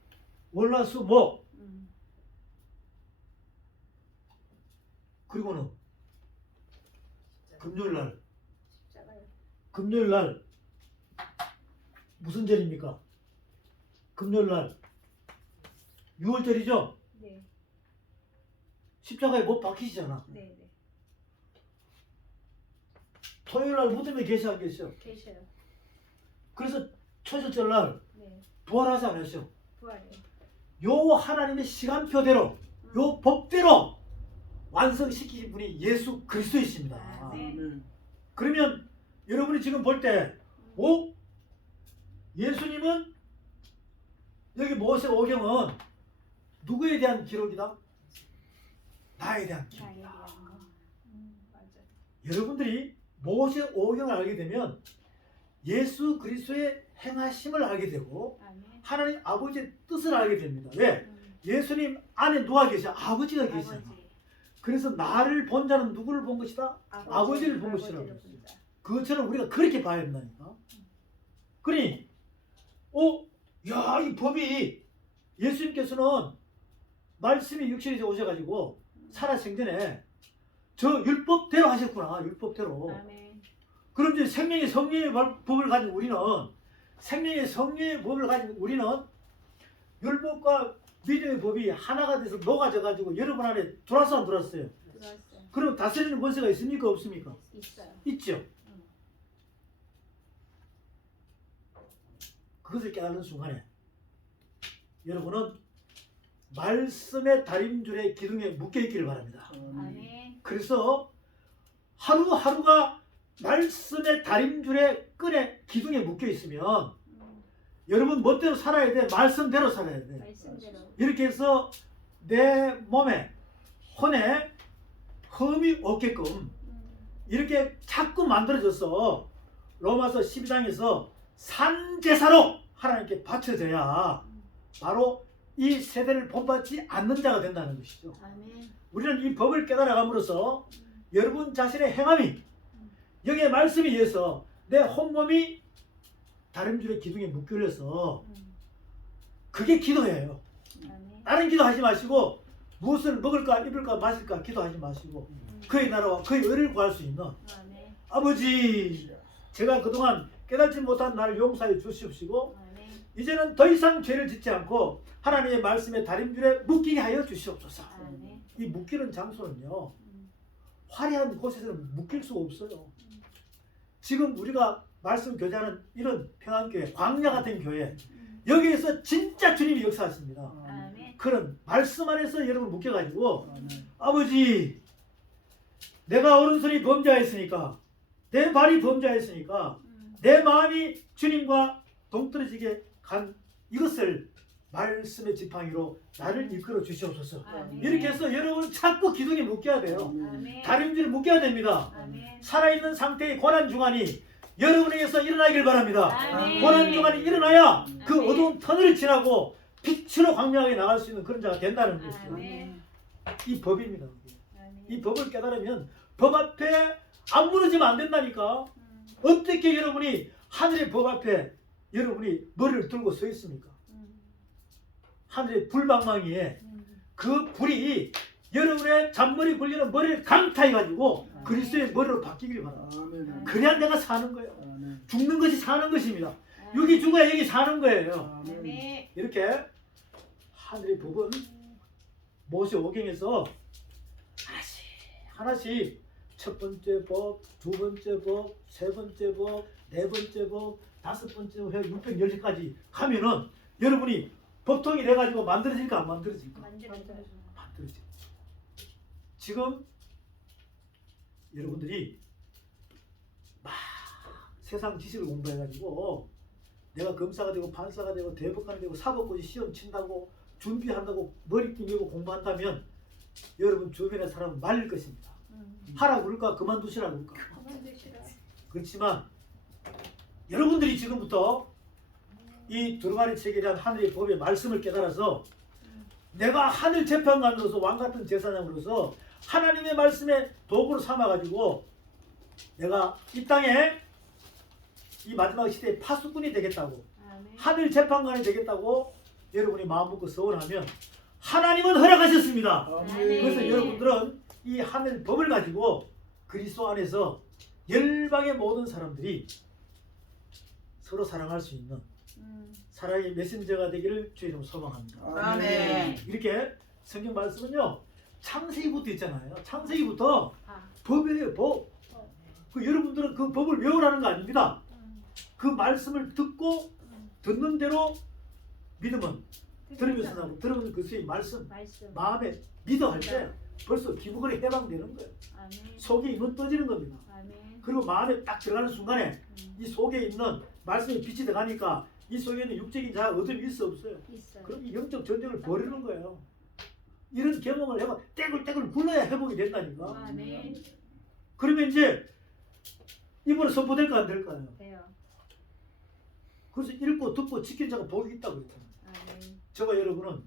월화수목. 그리고는 금요일날. 금요일날 무슨 절입니까? 금요일날 6월절이죠? 네. 십자가에 못 박히시잖아. 네. 네. 토요일 날 무덤에 계시 안 계셔? 계셔요. 그래서 초실절 날 네. 부활하지 않으셔? 부활해요. 요 하나님의 시간표대로 요 법대로 완성시키신 분이 예수 그리스도이십니다. 아, 네. 아멘. 그러면 여러분이 지금 볼 때, 오? 예수님은 여기 모세 오경은 누구에 대한 기록이다? 나에 대한 나에 기록이다. 대한 거. 맞아. 여러분들이 모세 오경을 알게 되면 예수 그리스도의 행하심을 알게 되고 아멘. 하나님 아버지의 뜻을 알게 됩니다. 왜? 음. 예수님 안에 누가 계셔? 아버지가 계시잖아. 아버지. 그래서 나를 본 자는 누구를 본 것이다? 아버지를 본 것이라고 아버지를 했어요. 본다. 그것처럼 우리가 그렇게 봐야 된다니까. 그러니, 야, 이 법이 예수님께서는 말씀이 육신이 오셔가지고 살아 생전에 저 율법대로 하셨구나. 율법대로. 아멘. 그럼 이제 생명의 성령의 법을 가진 우리는 생명의 성령의 법을 가진 우리는 율법과 믿음의 법이 하나가 돼서 녹아져가지고 여러분 안에 들어왔어 안 들어왔어요? 들어왔어요. 그럼 다스리는 권세가 있습니까 없습니까? 있어요. 있죠. 그것을 깨닫는 순간에 여러분은 말씀의 다림줄의 기둥에 묶여 있기를 바랍니다. 아멘. 그래서 하루하루가 말씀의 다림줄의 끈에 기둥에 묶여 있으면 여러분 멋대로 살아야 돼. 말씀대로 살아야 돼. 말씀대로. 이렇게 해서 내 몸에 혼에 흠이 없게끔 이렇게 자꾸 만들어져서 로마서 12장에서 산제사로 하나님께 바쳐져야 바로 이 세대를 본받지 않는 자가 된다는 것이죠. 아멘. 우리는 이 법을 깨달아감으로써 여러분 자신의 행함이 여기에 말씀에 의해서 내 혼몸이 다림줄의 기둥에 묶여서 그게 기도예요. 아멘. 다른 기도하지 마시고 무엇을 먹을까 입을까 마실까 기도하지 마시고 그의 나라와 그의 의를 구할 수 있는 아멘. 아버지, 제가 그동안 깨닫지 못한 나를 용서해 주시옵시고 아멘. 이제는 더 이상 죄를 짓지 않고 하나님의 말씀의 다림줄에 묶이게 하여 주시옵소서. 아멘. 이 묶이는 장소는요 화려한 곳에서는 묶일 수가 없어요. 지금 우리가 말씀 교제하는 이런 평안교회, 광야 같은 교회, 여기에서 진짜 주님이 역사하십니다. 아멘. 그런 말씀 안에서 여러분 묶여가지고 아멘. 아버지, 내가 오른손이 범죄하였으니까 내 발이 범죄하였으니까 내 마음이 주님과 동떨어지게 간 이것을 말씀의 지팡이로 나를 이끌어 주시옵소서. 아멘. 이렇게 해서 여러분 자꾸 기둥에 묶여야 돼요. 아멘. 다림질에 묶여야 됩니다. 아멘. 살아있는 상태의 고난중환이 여러분에게서 일어나길 바랍니다. 아멘. 고난중환이 일어나야 그 아멘. 어두운 터널을 지나고 빛으로 광명하게 나갈 수 있는 그런 자가 된다는 것이죠. 아멘. 이 법입니다. 아멘. 이 법을 깨달으면 법 앞에 안 무너지면 안 된다니까. 어떻게 여러분이 하늘의 법 앞에 여러분이 머리를 들고 서 있습니까? 하늘의 불망망이에 그 불이 여러분의 잔머리 굴리는 머리를 강타해가지고 그리스도의 머리로 바뀌길 바랍니다. 아멘. 그래야 내가 사는 거예요. 아멘. 죽는 것이 사는 것입니다. 여기 죽어야 여기 사는 거예요. 아멘. 아멘. 이렇게 하늘의 법은 모세 오경에서 하나씩 첫 번째 법, 두 번째 법, 세 번째 법, 네 번째 법, 다섯 번째 법, 610까지 하면은 여러분이 법통이 돼가지고 만들어질까 안 만들어질까? 만들어져요. 만들어져. 지금 여러분들이 막 세상 지식을 공부해가지고 내가 검사가 되고 판사가 되고 대법관이 되고 사법고시 시험 친다고 준비한다고 머리띠 메고 공부한다면 여러분 주변의 사람은 말릴 것입니다. 하라 그럴까 그만두시라 그럴까. 그렇지만 여러분들이 지금부터 이 두루마리 책에 대한 하늘의 법의 말씀을 깨달아서 내가 하늘 재판관으로서 왕같은 제사장으로서 하나님의 말씀에 도구로 삼아가지고 내가 이 땅에 이 마지막 시대의 파수꾼이 되겠다고 아멘. 하늘 재판관이 되겠다고 여러분이 마음먹고 서원하면 하나님은 허락하셨습니다. 아멘. 그래서 여러분들은 이 하늘 법을 가지고 그리스도 안에서 열방의 모든 사람들이 서로 사랑할 수 있는 사랑의 메신저가 되기를 주의 이름으로 소망합니다. 아멘. 이렇게 성경 말씀은요 창세기부터 있잖아요. 창세기부터 아. 법이에요. 법. 그 여러분들은 그 법을 외우라는 거 아닙니다. 그 말씀을 듣고 듣는 대로 믿으면 들으면서 나고 들으면 그것의 말씀 마음에 믿어 할 때 벌써 기복을 해방되는 거예요. 아멘. 속에 힘은 떠지는 겁니다. 아멘. 그리고 마음에 딱 들어가는 순간에 이 속에 있는 말씀의 빛이 들어가니까 이 속에 있는 육적인 자가 어둠이 있어 없어요. 있어요. 그럼 이 영적 전쟁을 벌이는 거예요. 이런 경험을 해봐 떼굴떼굴 굴러야 회복이 된다니까. 아멘. 그러면 이제 이번에 선포될까 안 될까요? 돼요. 그래서 읽고 듣고 지킨 자가 복이 있다고 그랬잖아요. 아멘. 저가 여러분은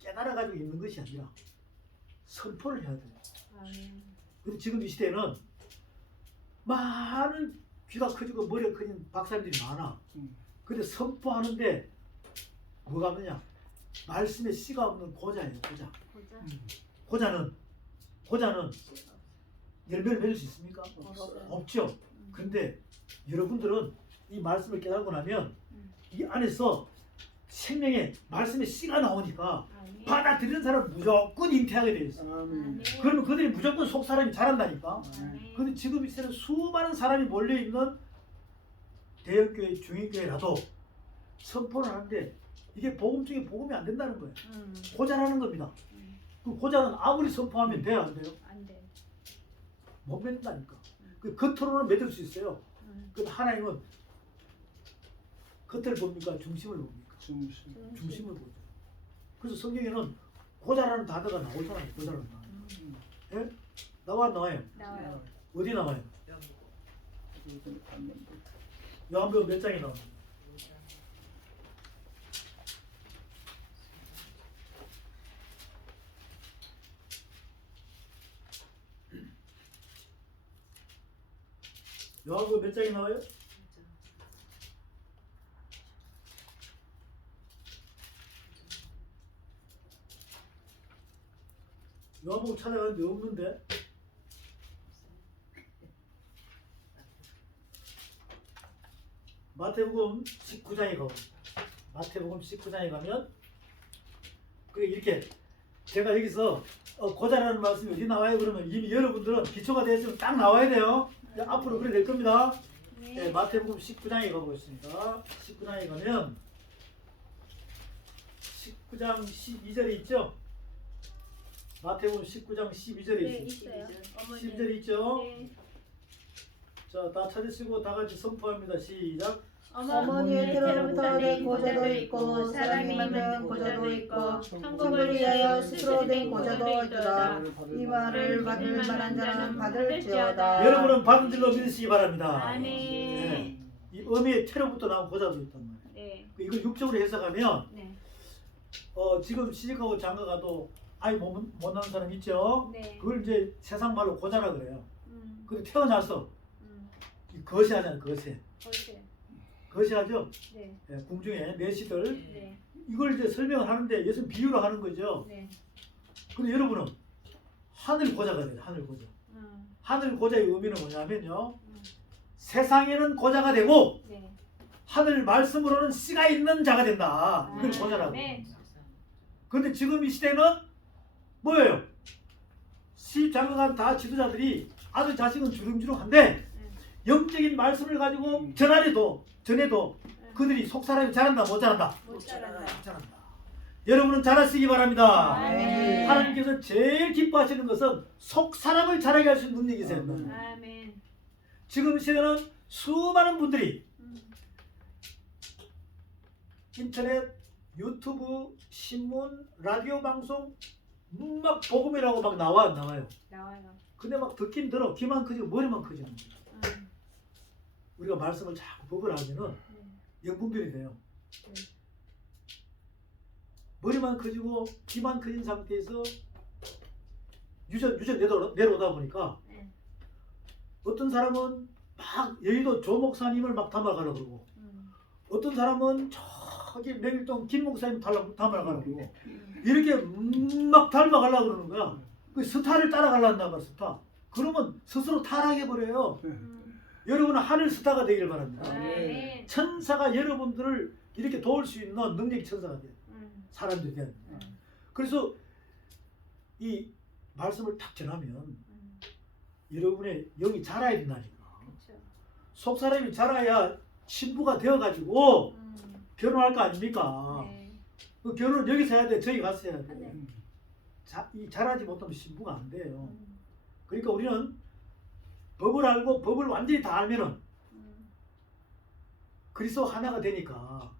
깨달아가지고 있는 것이 아니라 선포를 해야 돼요. 아멘. 근데 지금 이 시대에는 많은 귀가 커지고 머리가 커진 박사님들이 많아. 근데 선포하는데 뭐가 없느냐? 말씀에 씨가 없는 고자예요. 고자. 보자. 고자는 열매를 맺을 수 있습니까? 없어요. 없죠. 근데 여러분들은 이 말씀을 깨닫고 나면 이 안에서 생명의 말씀의 씨가 나오니까 아멘. 받아들이는 사람은 무조건 잉태하게 되어 있어요. 아멘. 그러면 그들이 무조건 속 사람이 자란다니까. 아멘. 근데 지금 이 시대는 수많은 사람이 몰려있는 대형교회, 중인교회라도 선포를 하는데 이게 복음 중에 복음이 안 된다는 거예요. 고자라는 겁니다. 그 고자는 아무리 선포하면 돼요, 안 돼요? 안 돼. 못 맺는다니까. 그 겉으로는 맺을 수 있어요. 근데 하나님은 겉을 봅니까? 중심을 봅니까? 중심을 보죠. 그래서 성경에는 고자라는 단어가 나오잖아요. 고자라는 단어. 예? 나와 안 나와요? 나와요. 어디 나와요? 요한복음 몇 장에 나옵니까? 요한복음 몇 장에 나와요? 요한복음 찾아가는데 없는데? 마태복음 19장에 가면 마태복음 19장에 가면 그래 이렇게 제가 여기서 고자라는 말씀이 어디 나와요? 그러면 이미 여러분들은 기초가 되었으면 딱 나와야 돼요. 앞으로 그래 될 겁니다. 네, 마태복음 19장에 가보겠습니다. 19장에 가면 19장 12절에 있죠? 마태복음 19장 12절에 네, 있습니다. 있어요. 어머니. 12절 있죠? 네. 자, 다 찾으시고 다 같이 선포합니다. 시작. 어머니의 태로부터 된 고자도 있고 사람이 만든 고자도 있고 천국을 위하여 스스로 된 고자도 있도다. 이 말을 받을 만한 자는 받을지어다. 여러분은 받은 줄로 믿으시기 바랍니다. 아멘. 네. 이 어미의 태로부터 나온 고자도 있단 말이에요. 네. 이걸 육적으로 해석하면 네. 지금 시집가고 장가가도 아이 못 낳은 사람 있죠? 네. 그걸 이제 세상 말로 고자라 그래요. 음. 근데 태어나서 이 거시하잖아요. 거시. 벌써. 거시하죠? 네. 예, 궁중에 내시들 네. 이걸 이제 설명을 하는데 예수는 비유로 하는 거죠. 네. 근데 여러분은 하늘 고자가 돼요. 하늘 고자. 하늘 고자의 의미는 뭐냐면요. 세상에는 고자가 되고 네. 하늘 말씀으로는 씨가 있는 자가 된다. 이걸 아, 고자라고. 네. 그런데 지금 이 시대는 뭐예요? 시장가간 다 지도자들이 아들 자식은 주름주름한데 영적인 말씀을 가지고 전해도 그들이 속 사람이 자란다 못 자란다? 못 자란다. 자란다. 여러분은 잘하시기 바랍니다. 아멘. 하나님께서 제일 기뻐하시는 것은 속 사람을 자라게 할 수 있는 능력이세요. 아멘. 지금 이 시대는 수많은 분들이 인터넷, 유튜브, 신문, 라디오 방송 막 복음이라고 막 나와 안 나와요. 나와요. 근데 막 듣긴 들어. 귀만 커지고 머리만 커지는 거예요. 우리가 말씀을 자꾸 법을 하면은 영분별이 돼요. 머리만 커지고 귀만 커진 상태에서 유전 내려오다 보니까 어떤 사람은 막 여의도 조 목사님을 막 담아가려고 그러고 어떤 사람은 저기 명일동 김 목사님 담아가려고 그러고 이렇게 막 닮아가려고 그러는 거야. 그 스타를 따라가려고 한단 말이야. 스타. 그러면 스스로 타락해버려요. 여러분은 하늘 스타가 되길 바랍니다. 아멘. 천사가 여러분들을 이렇게 도울 수 있는 능력이 천사가 돼요. 사람들이 돼요. 그래서 이 말씀을 탁 전하면 여러분의 영이 자라야 된다니까. 속 사람이 자라야 신부가 되어가지고 결혼할 거 아닙니까? 네. 그 결혼은 여기서 해야 돼, 저기 가서 해야 돼. 네. 이 자라지 못하면 신부가 안 돼요. 그러니까 우리는 법을 알고 법을 완전히 다 알면은 그리스도 하나가 되니까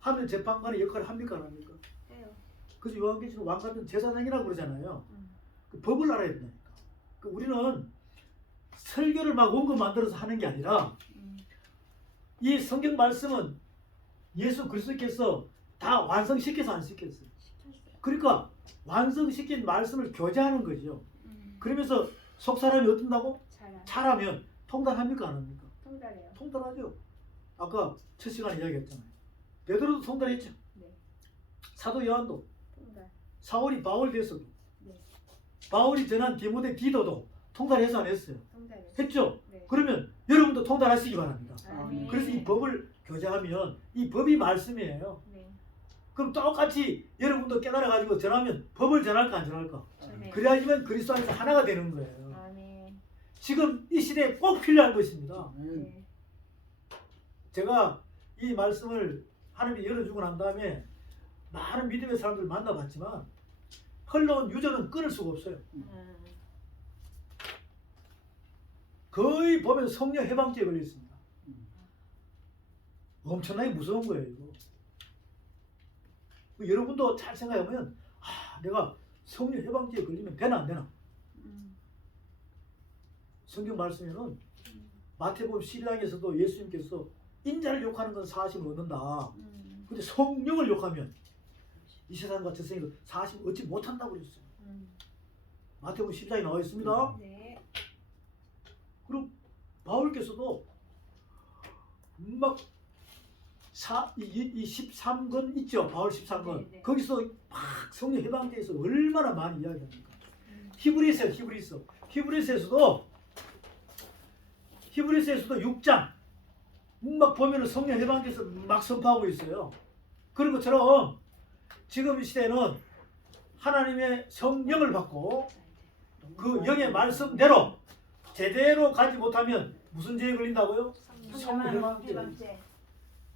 하늘 재판관의 역할을 합니까 안 합니까? 해요. 그래서 요한계시록 왕 같은 제사장이라고 그러잖아요. 그 법을 알아야 된다니까. 그 우리는 설교를 막 원고 만들어서 하는 게 아니라 이 성경 말씀은 예수 그리스도께서 다 완성시켜서 안 시켰어요. 그러니까 완성시킨 말씀을 교제하는 거죠. 그러면서 속 사람이 어떤다고? 잘하면 통달합니까 안 합니까? 통달해요. 통달하죠. 아까 첫 시간에 이야기했잖아요. 베드로도 통달했죠. 네. 사도 요한도, 통달. 사울이 바울 됐어도, 네. 바울이 전한 디모데 디도도 통달해서 안 했어요. 통달해요. 했죠. 네. 그러면 여러분도 통달하시기 바랍니다. 아멘. 그래서 이 법을 교제하면 이 법이 말씀이에요. 네. 그럼 똑같이 여러분도 깨달아가지고 전하면 법을 전할까 안 전할까? 전해요. 그래야지만 그리스도 안에서 하나가 되는 거예요. 아멘. 지금 이 시대에 꼭 필요한 것입니다. 네. 제가 이 말씀을 하나님이 열어주고 난 다음에 많은 믿음의 사람들 만나봤지만 흘러온 유전은 끊을 수가 없어요. 거의 보면 성령 해방죄에 걸려 있습니다. 엄청나게 무서운 거예요, 이거. 여러분도 잘 생각해보면, 내가 성령 해방죄에 걸리면 되나 안 되나? 성경 말씀에는 마태복음 12장에서도 예수님께서 인자를 욕하는 건 사심을 얻는다. 근데 성령을 욕하면 이 세상과 저 세상에서 사심 얻지 못한다고 그랬어요. 마태복음 12장에 나와 있습니다. 네. 그리고 바울께서도 막 이 13권 있죠. 바울 13권. 네, 네. 거기서 막 성령 해방대에서 얼마나 많이 이야기합니까? 히브리서요. 히브리서에서도 6장 막 보면은 성령 해방대에서 막 선포하고 있어요. 그런 것처럼 지금 이 시대는 하나님의 성령을 받고 그 영의 말씀대로 제대로 가지 못하면 무슨 죄에 걸린다고요? 성령 해방죄.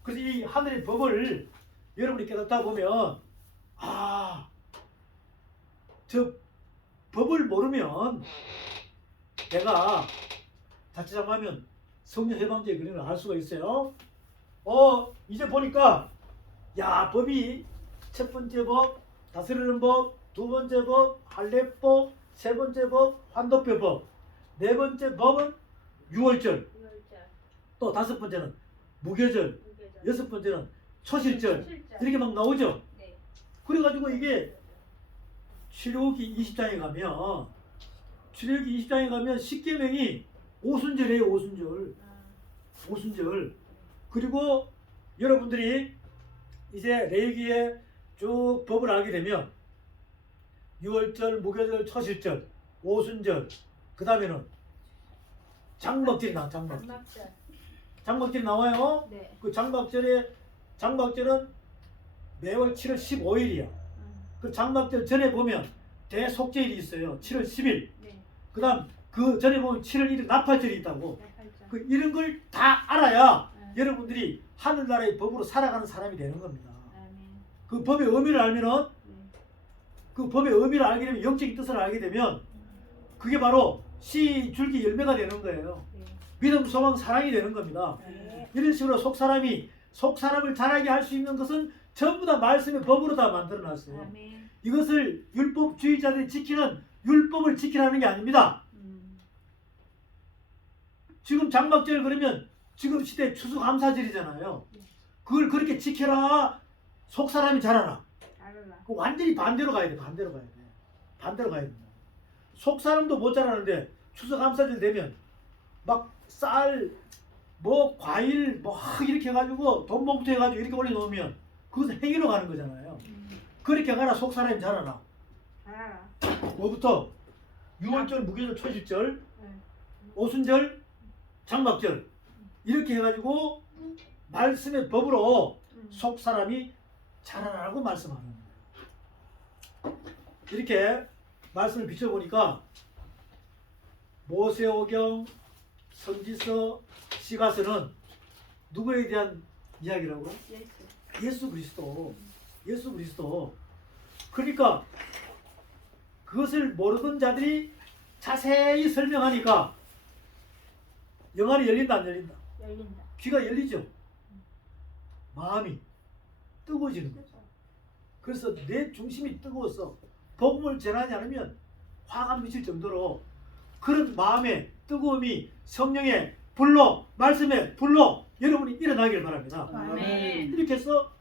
그래서 이 하늘의 법을 여러분이 깨닫다 보면 저 법을 모르면 내가 자칫 잘못하면 성령 해방죄에 걸리는 걸 알 수가 있어요. 이제 보니까 법이 첫 번째 법 다스리는 법, 두 번째 법 할례법, 세 번째 법 환도표법, 네 번째 법은 유월절, 또 다섯 번째는 무교절, 여섯 번째는 초실절 이렇게 막 나오죠. 네. 그래가지고 이게 출애굽기 20장에 가면 10계명이 오순절이에요. 오순절. 그리고 여러분들이 이제 레위기에 쭉 법을 알게 되면 유월절, 무교절, 초실절, 오순절, 그 다음에는 장막절이 나와. 장막절이 나와요. 네. 그 장막절은 매월 7월 15일이야. 그 장막절 전에 보면 대속죄일이 있어요. 7월 10일. 네. 그 다음 그 전에 보면 7월 1일 나팔절이 있다고. 나팔절. 그 이런 걸 다 알아야 네. 여러분들이 하늘나라의 법으로 살아가는 사람이 되는 겁니다. 아멘. 그 법의 의미를 알면은 네. 그 법의 의미를 알게 되면 영적인 뜻을 알게 되면 그게 바로 씨, 줄기, 열매가 되는 거예요. 네. 믿음, 소망, 사랑이 되는 겁니다. 네. 이런 식으로 속 사람을 자라게 할 수 있는 것은 전부 다 말씀의 법으로 다 만들어 놨어요. 아멘. 이것을 율법주의자들이 지키는 율법을 지키라는 게 아닙니다. 지금 장막절 그러면 지금 시대 추수감사절이잖아요. 그걸 그렇게 지켜라. 속 사람이 자라라. 알아라. 그 완전히 반대로 가야 돼. 반대로 가야 된다. 속 사람도 못 자라는데 추수감사절 되면 막 쌀, 과일, 이렇게 해가지고 돈 봉투 해가지고 이렇게 올려놓으면 그것은 행위로 가는 거잖아요. 그렇게 가라. 속 사람이 자라라. 알아라. 뭐부터? 유월절, 무교절, 초실절, 네. 오순절, 장막절 이렇게 해가지고 말씀의 법으로 속 사람이 자라라고 말씀하는 거예요. 이렇게 말씀을 비춰보니까 모세오경, 선지서 시가서는 누구에 대한 이야기라고? 예수. 예수 그리스도. 예수 그리스도. 그러니까 그것을 모르던 자들이 자세히 설명하니까 영안이 열린다 안 열린다? 열린다. 귀가 열리죠. 마음이 뜨거워지는 거죠. 그래서 내 중심이 뜨거워서 복음을 전하지 않으면 화가 미칠 정도로 그런 마음의 뜨거움이 성령의 불로 말씀의 불로 여러분이 일어나길 바랍니다. 아멘. 이렇게 해서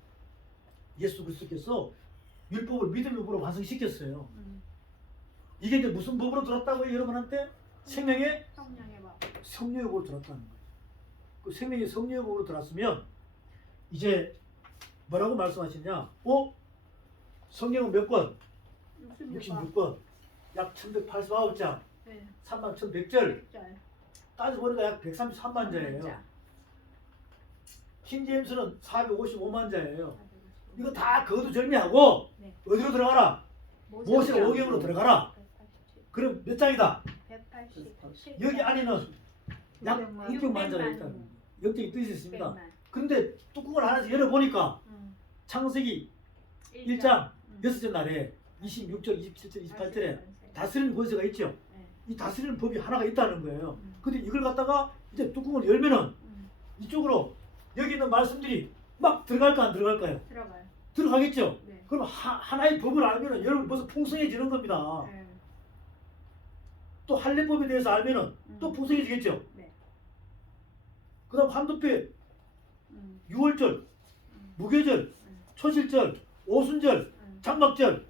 예수 그리스도께서 율법을 믿음으로 완성시켰어요. 이게 이제 무슨 법으로 들었다고요? 여러분한테 생명의 성령의 법. 성령의 법으로 들었다는 거예요. 그 생명의 성령의 법으로 들었으면 이제 뭐라고 말씀하시냐? 성령은 몇 권? 66권. 약 1189장. 네. 31,100절. 절. 따져보니까 약 133만 자예요. 킹제임스는 455만 자예요. 이거 다 거두절미하고 네. 어디로 들어가라? 모세 오경으로 들어가라. 그럼 몇 장이다? 187. 여기 안에는 약 600만 600만 자가 있다는 영적인 뜻이 있습니다. 근데 뚜껑을 하나씩 열어보니까 창세기 1장 6절 날에 26절, 27절, 28절에 다스리는 권세가 있죠. 이 다스리는 법이 하나가 있다는 거예요. 근데 이걸 갖다가 이제 뚜껑을 열면은 이쪽으로 여기 있는 말씀들이 막 들어갈까 안 들어갈까요? 들어가요. 들어가겠죠. 네. 그럼 하나의 법을 알면은 여러분 벌써 풍성해지는 겁니다. 네. 또 할례법에 대해서 알면은 또 풍성해지겠죠. 네. 그다음 한두페, 유월절, 무교절, 초실절, 오순절, 장막절,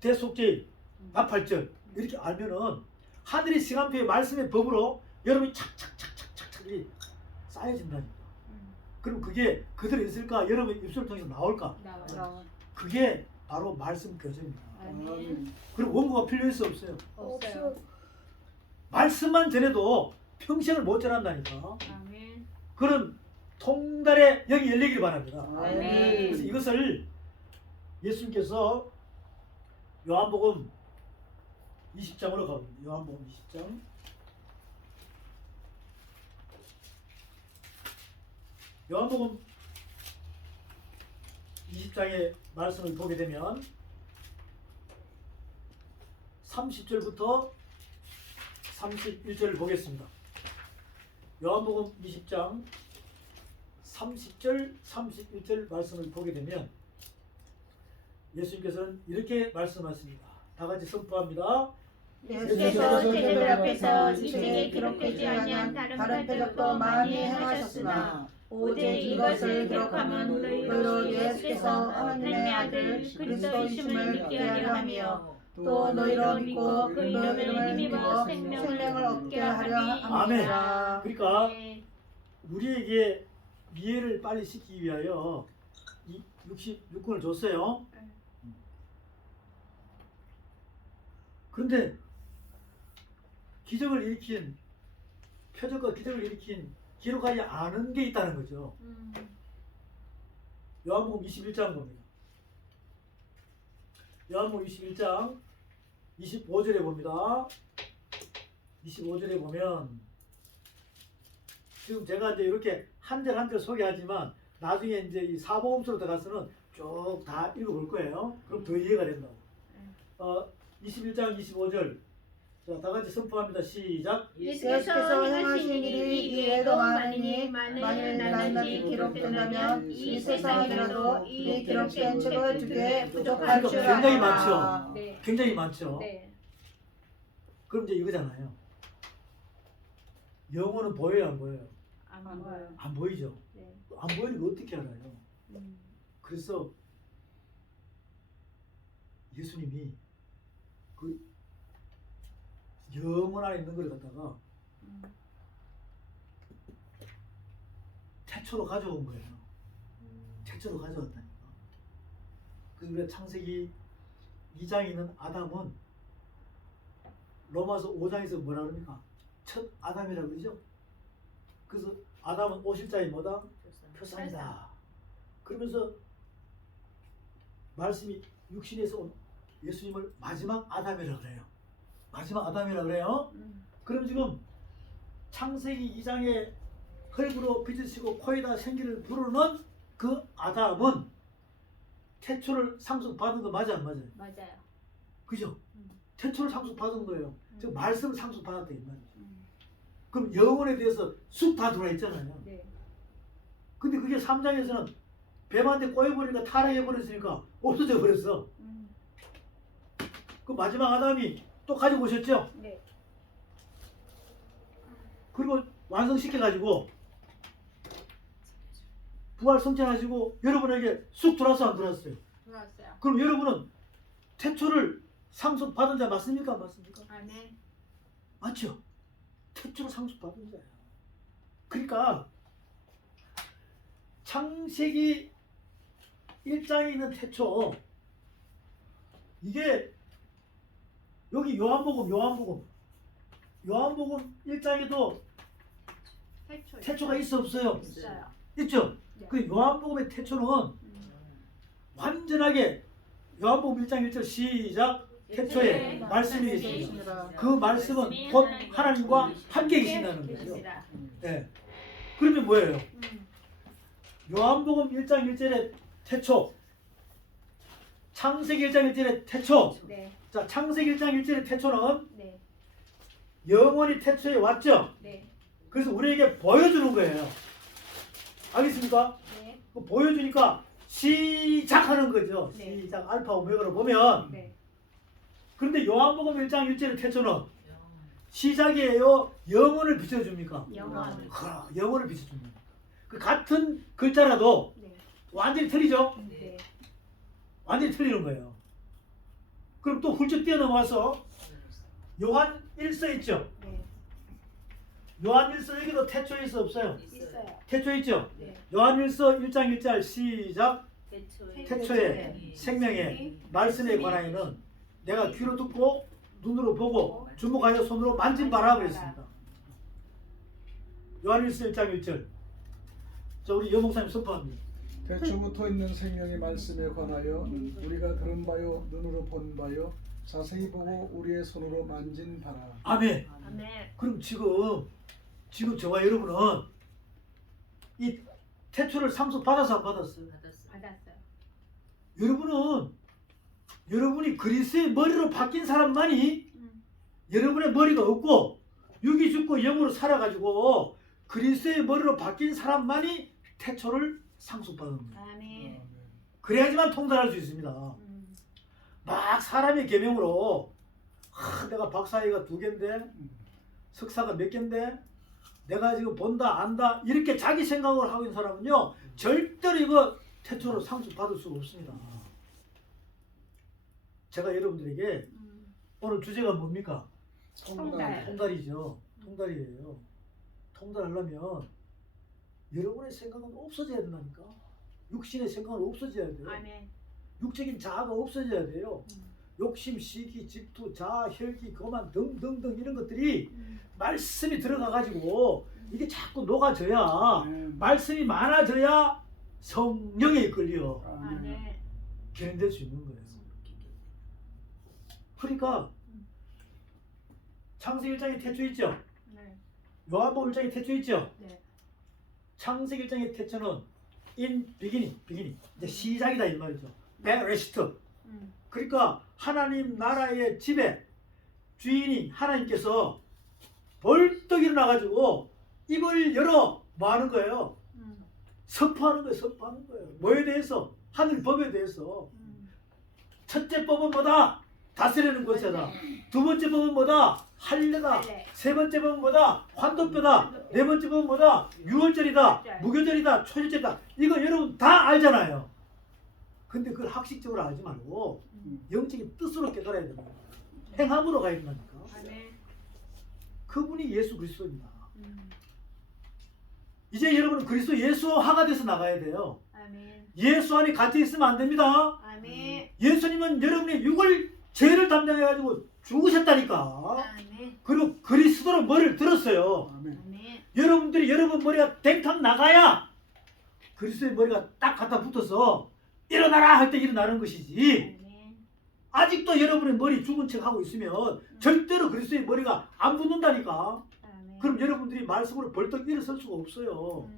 대속제일, 나팔절 이렇게 알면은 하늘의 시간표의 말씀의 법으로 여러분이 착착착착착착 쌓여진다니까. 그럼 그게 그대로 있을까? 여러분 입술을 통해서 나올까? 나와요. 그게 바로 말씀 교제입니다. 아멘. 그럼 원고가 필요할 수 없어요. 없어요. 말씀만 전해도 평생을 못 전한다니까. 아멘. 그런 통달의 영이 열리기를 바랍니다. 아멘. 그래서 이것을 예수님께서 요한복음 20장으로 가봅니다. 요한복음 20장. 요한복음 20장의 말씀을 보게 되면 30절부터 31절을 보겠습니다. 요한복음 20장 30절, 31절 말씀을 보게 되면 예수님께서는 이렇게 말씀하십니다. 다 같이 선포합니다. 예수께서 제자들 앞에서 이 책에 기록되지 아니한 다른 표적도 많이 행하셨으나 오직 이것을 기록하면 너희로 예수께서 하나님의 아들 그리스도이심을 믿게 하려 하며 또 너희로 믿고 그 이름을 힘입어 생명을 얻게 하려 함이라. 그러니까 네. 우리에게 이해를 빨리 시키기 위하여 이 66권을 줬어요. 그런데 기적을 일으킨 표적과 기적을 일으킨 기록하지 않은 게 있다는 거죠. 요한복음 21장 봅니다. 요한복음 21장 25절에 봅니다. 25절에 보면 지금 제가 이제 이렇게 한 절 한 절 소개하지만 나중에 이제 이 사복음서로 들어가서는 쭉 다 읽어볼 거예요. 그럼 더 이해가 된다고. 21장 25절. 자, 다 같이 선포합니다. 시작. 예수께서 행하신 일이 이외에도 많으니 만일 낱낱이 기록된다면 이 세상이라도 이 기록된 책을 두개 부족할 줄 알아. 굉장히 많죠. 네. 굉장히 많죠. 네. 그럼 이제 이거잖아요. 영혼은 보여요, 안 보여요? 안 보여요. 안 보이죠. 네. 안 보이는 거 어떻게 알아요? 그래서 예수님이 그 영혼 안에 있는 걸 갖다가 태초로 가져온 거예요. 태초로 가져왔다니까. 그래서 우리가 창세기 2장에 있는 아담은 로마서 5장에서 뭐라 그럽니까? 첫 아담이라고 그러죠. 그래서 아담은 오실자의 뭐다? 표상이다. 그러면서 말씀이 육신에서 온 예수님을 마지막 아담이라고 그래요. 마지막 아담이라고 그래요. 그럼 지금 창세기 2장에 흙으로 빚으시고 코에다 생기를 부르는 그 아담은 태초를 상속받은 거 맞아 안 맞아요? 맞아요. 그죠? 음. 태초를 상속받은 거예요. 즉 말씀을 상속받았다 이 말이죠. 음. 그럼 영혼에 대해서 쑥 다 들어와 있잖아요. 네. 근데 그게 3장에서는 뱀한테 꼬여버리니까 타락해버렸으니까 없어져 버렸어. 그 마지막 아담이 또 가지고 오셨죠? 네. 그리고 완성시켜가지고 부활 성취하시고 여러분에게 쑥 들어왔어 안 들어왔어요? 들어왔어요. 그럼 여러분은 태초를 상속받은 자 맞습니까? 안 맞습니까? 아멘. 맞죠? 태초를 상속받은 자예요. 그러니까 창세기 1장에 있는 태초 이게 여기 요한복음 1장에도 태초가 있어 없어요? 있어요. 있죠? 네. 그 요한복음의 태초는 완전하게 요한복음 1장 1절 시작 태초에 네. 말씀이 네. 있습니다. 그 말씀은 곧 하나님과 함께 계신다는 거죠. 계십니다. 예. 그러면 뭐예요? 요한복음 1장 1절의 태초, 창세기 1장 1절의 태초. 네. 자, 창세기 1장 1절의 태초는 네. 영원히 태초에 왔죠. 네. 그래서 우리에게 보여주는 거예요. 알겠습니까? 네. 그 보여주니까 시작하는 거죠. 네. 시작 알파 오메가로 보면. 네. 그런데 요한복음 1장 1절의 태초는 시작이에요. 영혼을 비춰줍니까? 영원. 영혼을 비춰줍니다. 그 같은 글자라도 네. 완전히 틀리죠? 네. 완전히 틀리는 거예요. 그럼 또 훌쩍 뛰어넘어서 요한 1서 있죠? 네. 요한 1서 여기도 태초에 있어 없어요? 있어요. 태초에 있죠? 네. 요한 1서 1장 1절 시작 태초에 태초에 생명의 말씀에 관하여는 내가 귀로 듣고 눈으로 보고 주목하여 손으로 만진 바라 그랬습니다. 요한 1서 1장 1절. 자, 우리 여목사님 선포합니다. 태초부터 있는 생명의 말씀에 관하여 우리가 들은 바요 눈으로 본 바요 자세히 보고 우리의 손으로 만진 바라. 아멘. 아멘. 그럼 지금 저와 여러분은 이 태초를 상속 받아서 안 받았어요? 받았어요. 여러분이 그리스의 머리로 바뀐 사람만이 음. 여러분의 머리가 없고 육이 죽고 영으로 살아가지고 그리스의 머리로 바뀐 사람만이 태초를 상속받는 거예요. 아멘. 그래야지만 통달할 수 있습니다. 막 사람의 계명으로 내가 박사학위가 2개인데 석사가 몇 개인데 내가 지금 본다 안다 이렇게 자기 생각을 하고 있는 사람은요 절대로 이거 태초로 상속받을 수가 없습니다. 제가 여러분들에게 오늘 주제가 뭡니까? 통달. 통달이죠. 통달이에요. 통달하려면 여러분의 생각은 없어져야 된다니까. 육신의 생각은 없어져야 돼요. 아멘. 육적인 자아가 없어져야 돼요. 욕심, 시기, 질투, 자아, 혈기, 거만 등등등 이런 것들이 말씀이 들어가가지고 이게 자꾸 녹아져야 말씀이 많아져야 성령에 이끌려 아멘. 견뎌낼 수 있는 거예요. 그러니까 창세기 1장에 태초 있죠? 네. 요한복음 1장에 태초 있죠? 네. 창세기 1장의 태초는 in beginning 이제 시작이다 이 말이죠. 베레시트. 그러니까 하나님 나라의 집에 주인이 하나님께서 벌떡 일어나가지고 입을 열어 뭐 하는 거예요? 선포하는 거예요. 선포하는 거예요. 뭐에 대해서? 하늘 법에 대해서. 첫째 법은 뭐다? 다스리는 것이다. 두 번째 법은 뭐다? 할례다. 세 번째 법은 뭐다? 환도뼈다. 네 번째 법은 뭐다? 유월절이다. 무교절이다. 초일절이다. 이거 여러분 다 알잖아요. 근데 그걸 학식적으로 알지 말고 영적인 뜻으로 깨달아야 됩니다. 행함으로 가야 된다니까. 아멘. 그분이 예수 그리스도입니다. 이제 여러분은 그리스도 예수화가 돼서 나가야 돼요. 아멘. 예수 안에 갇혀 있으면 안 됩니다. 아멘. 예수님은 여러분의 육을 죄를 담당해가지고 죽으셨다니까. 아멘. 그리고 그리스도로 머리를 들었어요. 아멘. 아멘. 여러분들이 여러분 머리가 댕탕 나가야 그리스도의 머리가 딱 갖다 붙어서 일어나라 할 때 일어나는 것이지. 아멘. 아직도 여러분의 머리 죽은 척 하고 있으면 절대로 그리스도의 머리가 안 붙는다니까. 아멘. 그럼 여러분들이 말씀으로 벌떡 일어설 수가 없어요.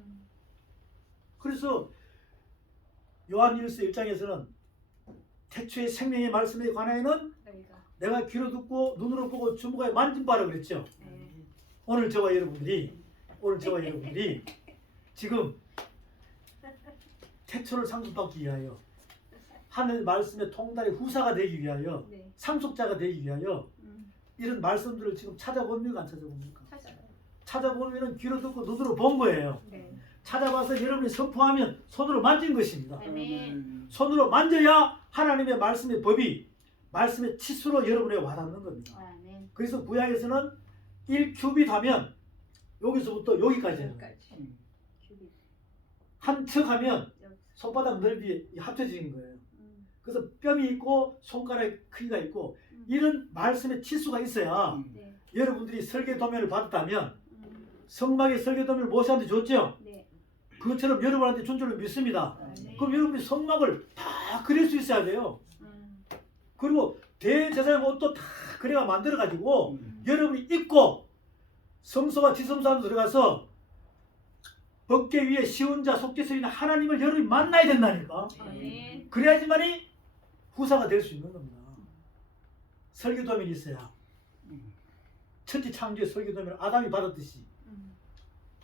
그래서 요한일서 1장에서는 태초의 생명의 말씀에 관하여는 내가 귀로 듣고 눈으로 보고 주목하여 만진 바라 그랬죠. 오늘 저와 여러분들이 지금 태초를 상속받기 위하여 하늘 말씀의 통달의 후사가 되기 위하여 상속자가 되기 위하여 이런 말씀들을 지금 찾아봅니까 안 찾아봅니까? 찾아보면 귀로 듣고 눈으로 본 거예요. 찾아봐서 여러분이 선포하면 손으로 만진 것입니다. 손으로 만져야 하나님의 말씀의 법이 말씀의 치수로 여러분에 와닿는 겁니다. 그래서 구약에서는 1큐빗 하면 여기서부터 여기까지예요. 한 척 하면 손바닥 넓이 합쳐지는 거예요. 그래서 뼘이 있고 손가락 크기가 있고 이런 말씀의 치수가 있어야 여러분들이 설계도면을 받았다면 성막의 설계도면을 모세한테 줬죠. 그것처럼 여러분한테 준 줄로 믿습니다. 그럼 여러분이 성막을 다 그릴 수 있어야 돼요. 그리고 대제사장 옷도 다 그래가 만들어가지고 여러분이 입고 성소와 지성소 안에 들어가서 법궤 위에 시온자 속죄서 있는 하나님을 여러분이 만나야 된다니까. 그래야지만이 후사가 될 수 있는 겁니다. 설계도면이 있어야 천지 창조의 설계도면을 아담이 받았듯이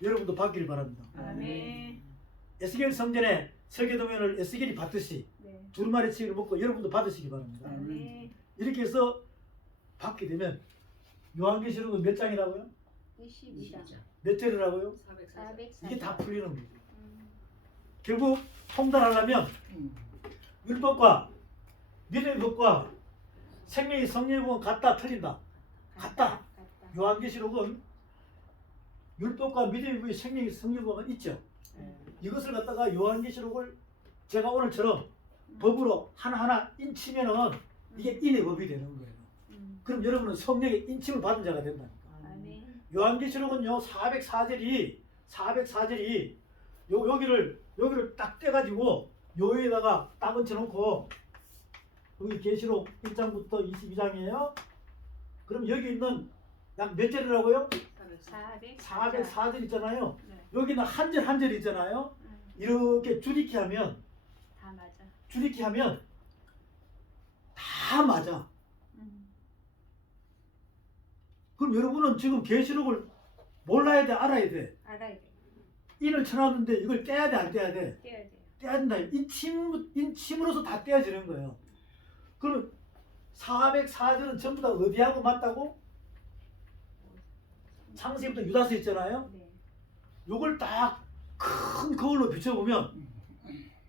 여러분도 받기를 바랍니다. 에스겔 성전에 설계도면을 에스겔이 받듯이 두루마리 치기를 먹고 여러분도 받으시기 바랍니다. 이렇게 해서 받게 되면 요한계시록은 몇 장이라고요? 22장. 몇 절이라고요? 404. 이게 다 풀리는 거죠. 결국 통달하려면 율법과 믿음의 법과 생명의 성령은 같다 틀린다. 같다. 요한계시록은 율법과 믿음의 법의 생명의 성령은 있죠. 이것을 갖다가 요한계시록을 제가 오늘처럼 법으로 하나하나 인치면은 이게 인의 법이 되는 거예요. 그럼 여러분은 성령의 인침을 받은 자가 된다니까. 요한계시록은요 404절이 여기를 딱 떼가지고 요에다가 딱 얹혀놓고 여기 계시록 1장부터 22장이에요. 그럼 여기 있는 약 몇 절이라고요? 404절 있잖아요. 여기는 한 절 한 절 있잖아요. 이렇게 줄이기 하면 다 맞아. 줄이기 하면 다 맞아. 그럼 여러분은 지금 계시록을 몰라야 돼, 알아야 돼. 알아야 돼. 인을 쳐놨는데 이걸 떼야 돼, 안 떼야 돼? 떼야 돼. 떼야 된다. 인침으로서 다 떼어지는 거예요. 그럼 404절은 전부 다 어디하고 맞다고? 창세기부터 유다서 있잖아요. 요걸 딱 큰 거울로 비춰보면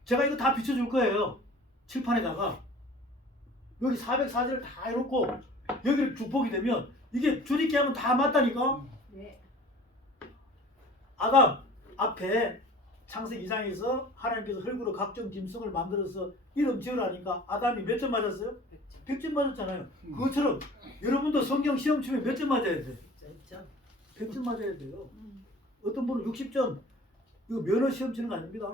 제가 이거 다 비춰줄 거예요. 칠판에다가 여기 404절을 다 해놓고 여기를 쭉 보게 되면 이게 줄이기 하면 다 맞다니까. 아담 앞에 창세기 2장에서 하나님께서 흙으로 각종 짐승을 만들어서 이름 지으라니까 아담이 몇 점 맞았어요? 100점 맞았잖아요. 그것처럼 여러분도 성경 시험 치면 몇 점 맞아야 돼? 100점 맞아야 돼요. 어떤 분은 60점, 이거 면허 시험 치는 거 아닙니다.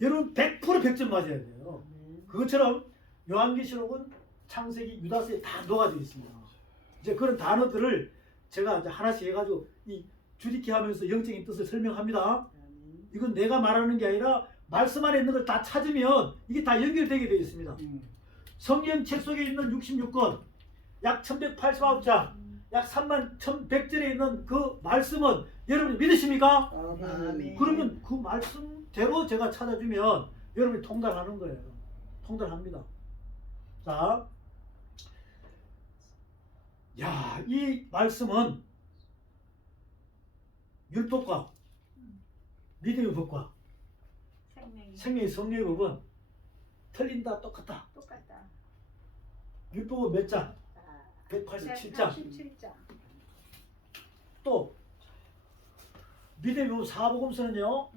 여러분 100% 100점 맞아야 돼요. 그것처럼 요한계시록은 창세기 유다서에 다 녹아져 있습니다. 이제 그런 단어들을 제가 이제 하나씩 해가지고 이 주리키 하면서 영적인 뜻을 설명합니다. 이건 내가 말하는 게 아니라 말씀 안에 있는 걸 다 찾으면 이게 다 연결되게 되어 있습니다. 성경책 속에 있는 66권, 약 1189장, 약 31,100절에 있는 그 말씀은 여러분이 믿으십니까? 그러면 그 말씀대로 제가 찾아주면 여러분이 통달하는 거예요. 통달합니다. 자, 야, 이 말씀은 율법과 믿음의 법과 생명의 성령의 법은 틀린다, 똑같다. 율법은 몇 장? 187장. 또 믿음의 법 사복음서는요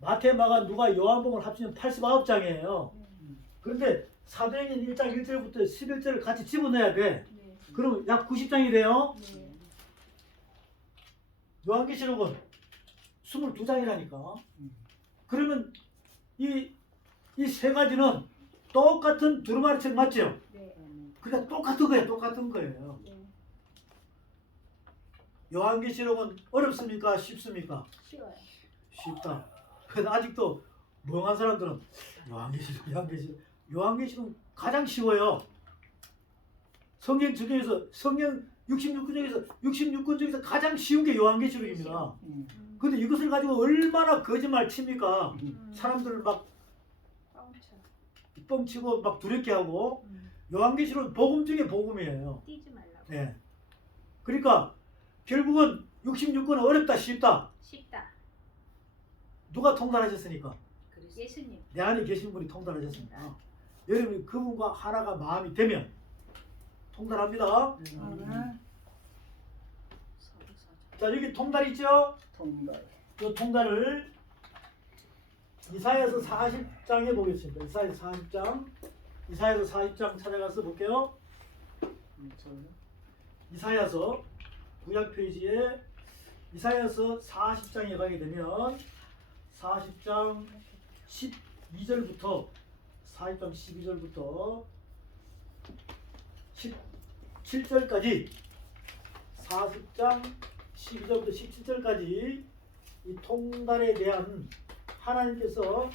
마태, 마가, 누가, 요한복음을 합치면 89장이에요. 그런데 사도행전 1장 1절부터 11절을 같이 집어넣어야 돼. 그럼 약 90장이 돼요. 요한계시록은 22장이라니까. 그러면 이 세 가지는 똑같은 두루마리 책 맞죠? 그러니까 똑같은 거예요. 요한계시록은 어렵습니까? 쉽습니까? 쉬워요. 쉽다. 그래서 아직도 멍한 사람들은 요한계시록은 가장 쉬워요. 성경 중에서 성경 66권 중에서 가장 쉬운 게 요한계시록입니다. 근데 이것을 가지고 얼마나 거짓말 칩니까? 사람들을 막 뻥쳐. 뻥치고 막 두렵게 하고. 요한계시록은 복음 중에 복음이에요. 뛰지 말라고. 네. 그러니까 결국은 66권은 어렵다 쉽다. 쉽다. 누가 통달하셨으니까? 예수님. 내 안에 계신 분이 통달하셨습니다. 여러분이 그분과 하나가 마음이 되면 통달합니다. 자, 여기 통달 있죠? 통달. 이 통달을 이사야서 40장에 보겠습니다. 이사야서 40장 찾아가서 볼게요. 이사야서 구약 페이지에 이사야서 40장에 가게 되면 40장 12절부터 40장 12절부터 17절까지 40장 12절부터 17절까지 이 통달에 대한 하나님께서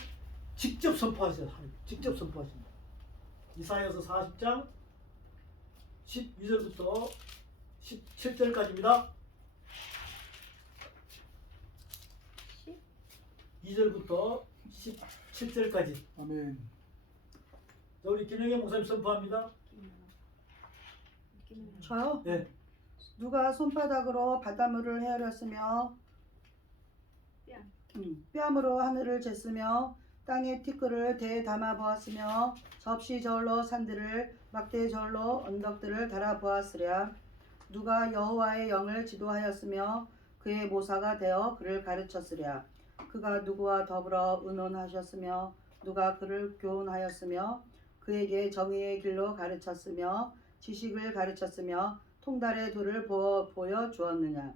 직접 선포하세요. 직접 선포하십니다. 이사야서 40장 12절부터 17절까지입니다. 2절부터 17절까지. 아멘. 자, 우리 김영애 목사님 선포합니다. 저요? 네. 누가 손바닥으로 바닷물을 헤아렸으며 뺨으로 하늘을 쟀으며 땅에 티끌을 대에 담아 보았으며 접시 저울로 산들을 막대 저울로 언덕들을 달아 보았으랴. 누가 여호와의 영을 지도하였으며 그의 모사가 되어 그를 가르쳤으랴. 그가 누구와 더불어 의논하셨으며 누가 그를 교훈하였으며 그에게 정의의 길로 가르쳤으며 지식을 가르쳤으며 통달의 도를 보여 주었느냐.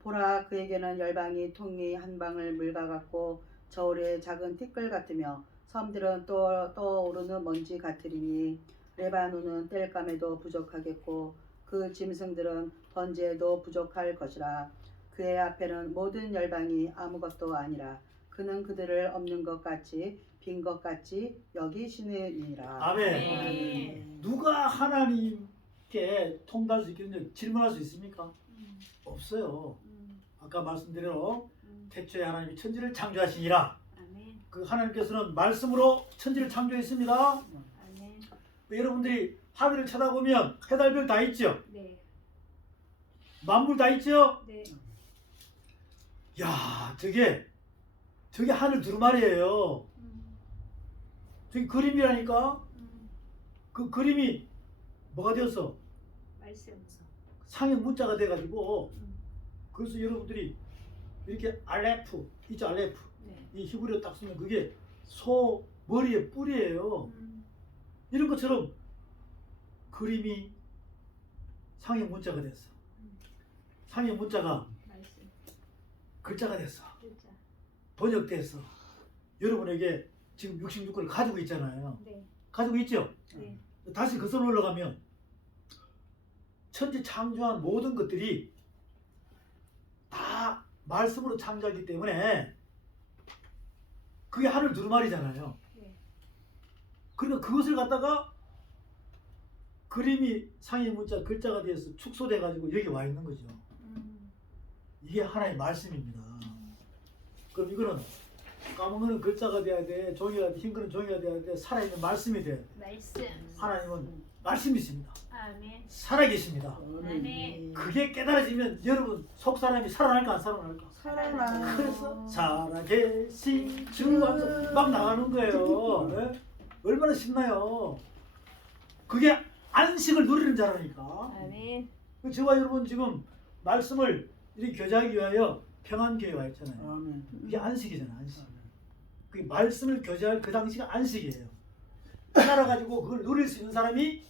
보라, 그에게는 열방이 통이 한 방울 물과 같고 저울의 작은 티끌 같으며 섬들은 떠오르는 먼지 같으리니 레바논은 땔감에도 부족하겠고 그 짐승들은 번제에도 부족할 것이라. 그의 앞에는 모든 열방이 아무것도 아니라 그는 그들을 없는 것 같이 빈 것 같이 여기시느니라. 아멘. 아멘. 누가 하나님께 통달할 수 있겠는지 질문할 수 있습니까? 없어요. 아까 말씀드린 태초에 하나님이 천지를 창조하시니라. 아멘. 그 하나님께서는 말씀으로 천지를 창조했습니다. 아멘. 여러분들이 하늘을 쳐다보면 해달별 다 있죠? 네. 만물 다 있죠? 네. 야, 저게 하늘 두루마리예요. 저기 그림이라니까. 그 그림이 뭐가 되었어? 말씀. 상형 문자가 돼가지고. 그래서 여러분들이 이렇게 알레프 있죠? 알레프. 네. 이 히브리어 딱 쓰면 그게 소 머리의 뿔이에요. 이런 것처럼 그림이 상형 문자가 됐어. 상형 문자가 말씀. 글자가 됐어. 글자. 번역됐어. 여러분에게 지금 66권을 가지고 있잖아요. 네. 가지고 있죠? 네. 다시 거슬러 올라가면 천지 창조한 모든 것들이 다 말씀으로 창조하기 때문에 그게 하늘 두루마리잖아요. 네. 그러니까 그것을 갖다가 그림이 상위 문자 글자가 되어서 축소돼 가지고 여기 와 있는 거죠. 이게 하나의 말씀입니다. 그럼 이거는 까먹는 글자가 돼야 돼, 종이가 흰 거는 종이가 돼야 돼, 살아있는 말씀이 돼야 돼. 말씀. 하나님은 말씀이십니다. 아멘. 살아계십니다. 아멘. 그게 깨달아지면 여러분 속 사람이 살아날까 안 살아날까? 살아나. 그래서 살아계신 주 하면서 막 나가는 거예요. 네? 얼마나 신나요. 그게 안식을 누리는 자라니까. 아멘. 저와 여러분 지금 말씀을 이렇게 교제하기 위하여 평안교회 와 있잖아요. 아멘. 이게 안식이잖아. 안식. 그 말씀을 교제할 그 당시가 안식이에요. 깨달아가지고 그걸 누릴 수 있는 사람이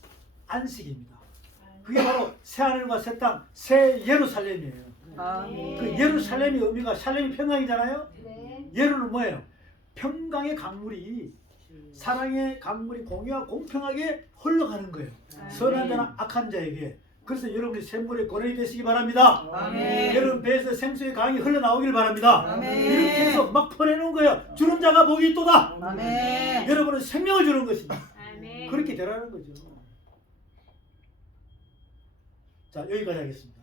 안식입니다. 그게 바로 새 하늘과 새 땅, 새 예루살렘이에요. 아멘. 그 예루살렘의 의미가 샬렘이 평강이잖아요. 네. 예루는 뭐예요? 평강의 강물이 사랑의 강물이 공유와 공평하게 흘러가는 거예요. 선한 자나 악한 자에게 그래서 여러분이 샘물의 권원이 되시기 바랍니다. 아멘. 여러분 배에서 생수의 강이 흘러나오길 바랍니다. 아멘. 이렇게 해서 막 퍼내는 거야. 주는 자가 복이 있도다. 아멘. 여러분은 생명을 주는 것입니다. 아멘. 그렇게 되라는 거죠. 자, 여기까지 하겠습니다.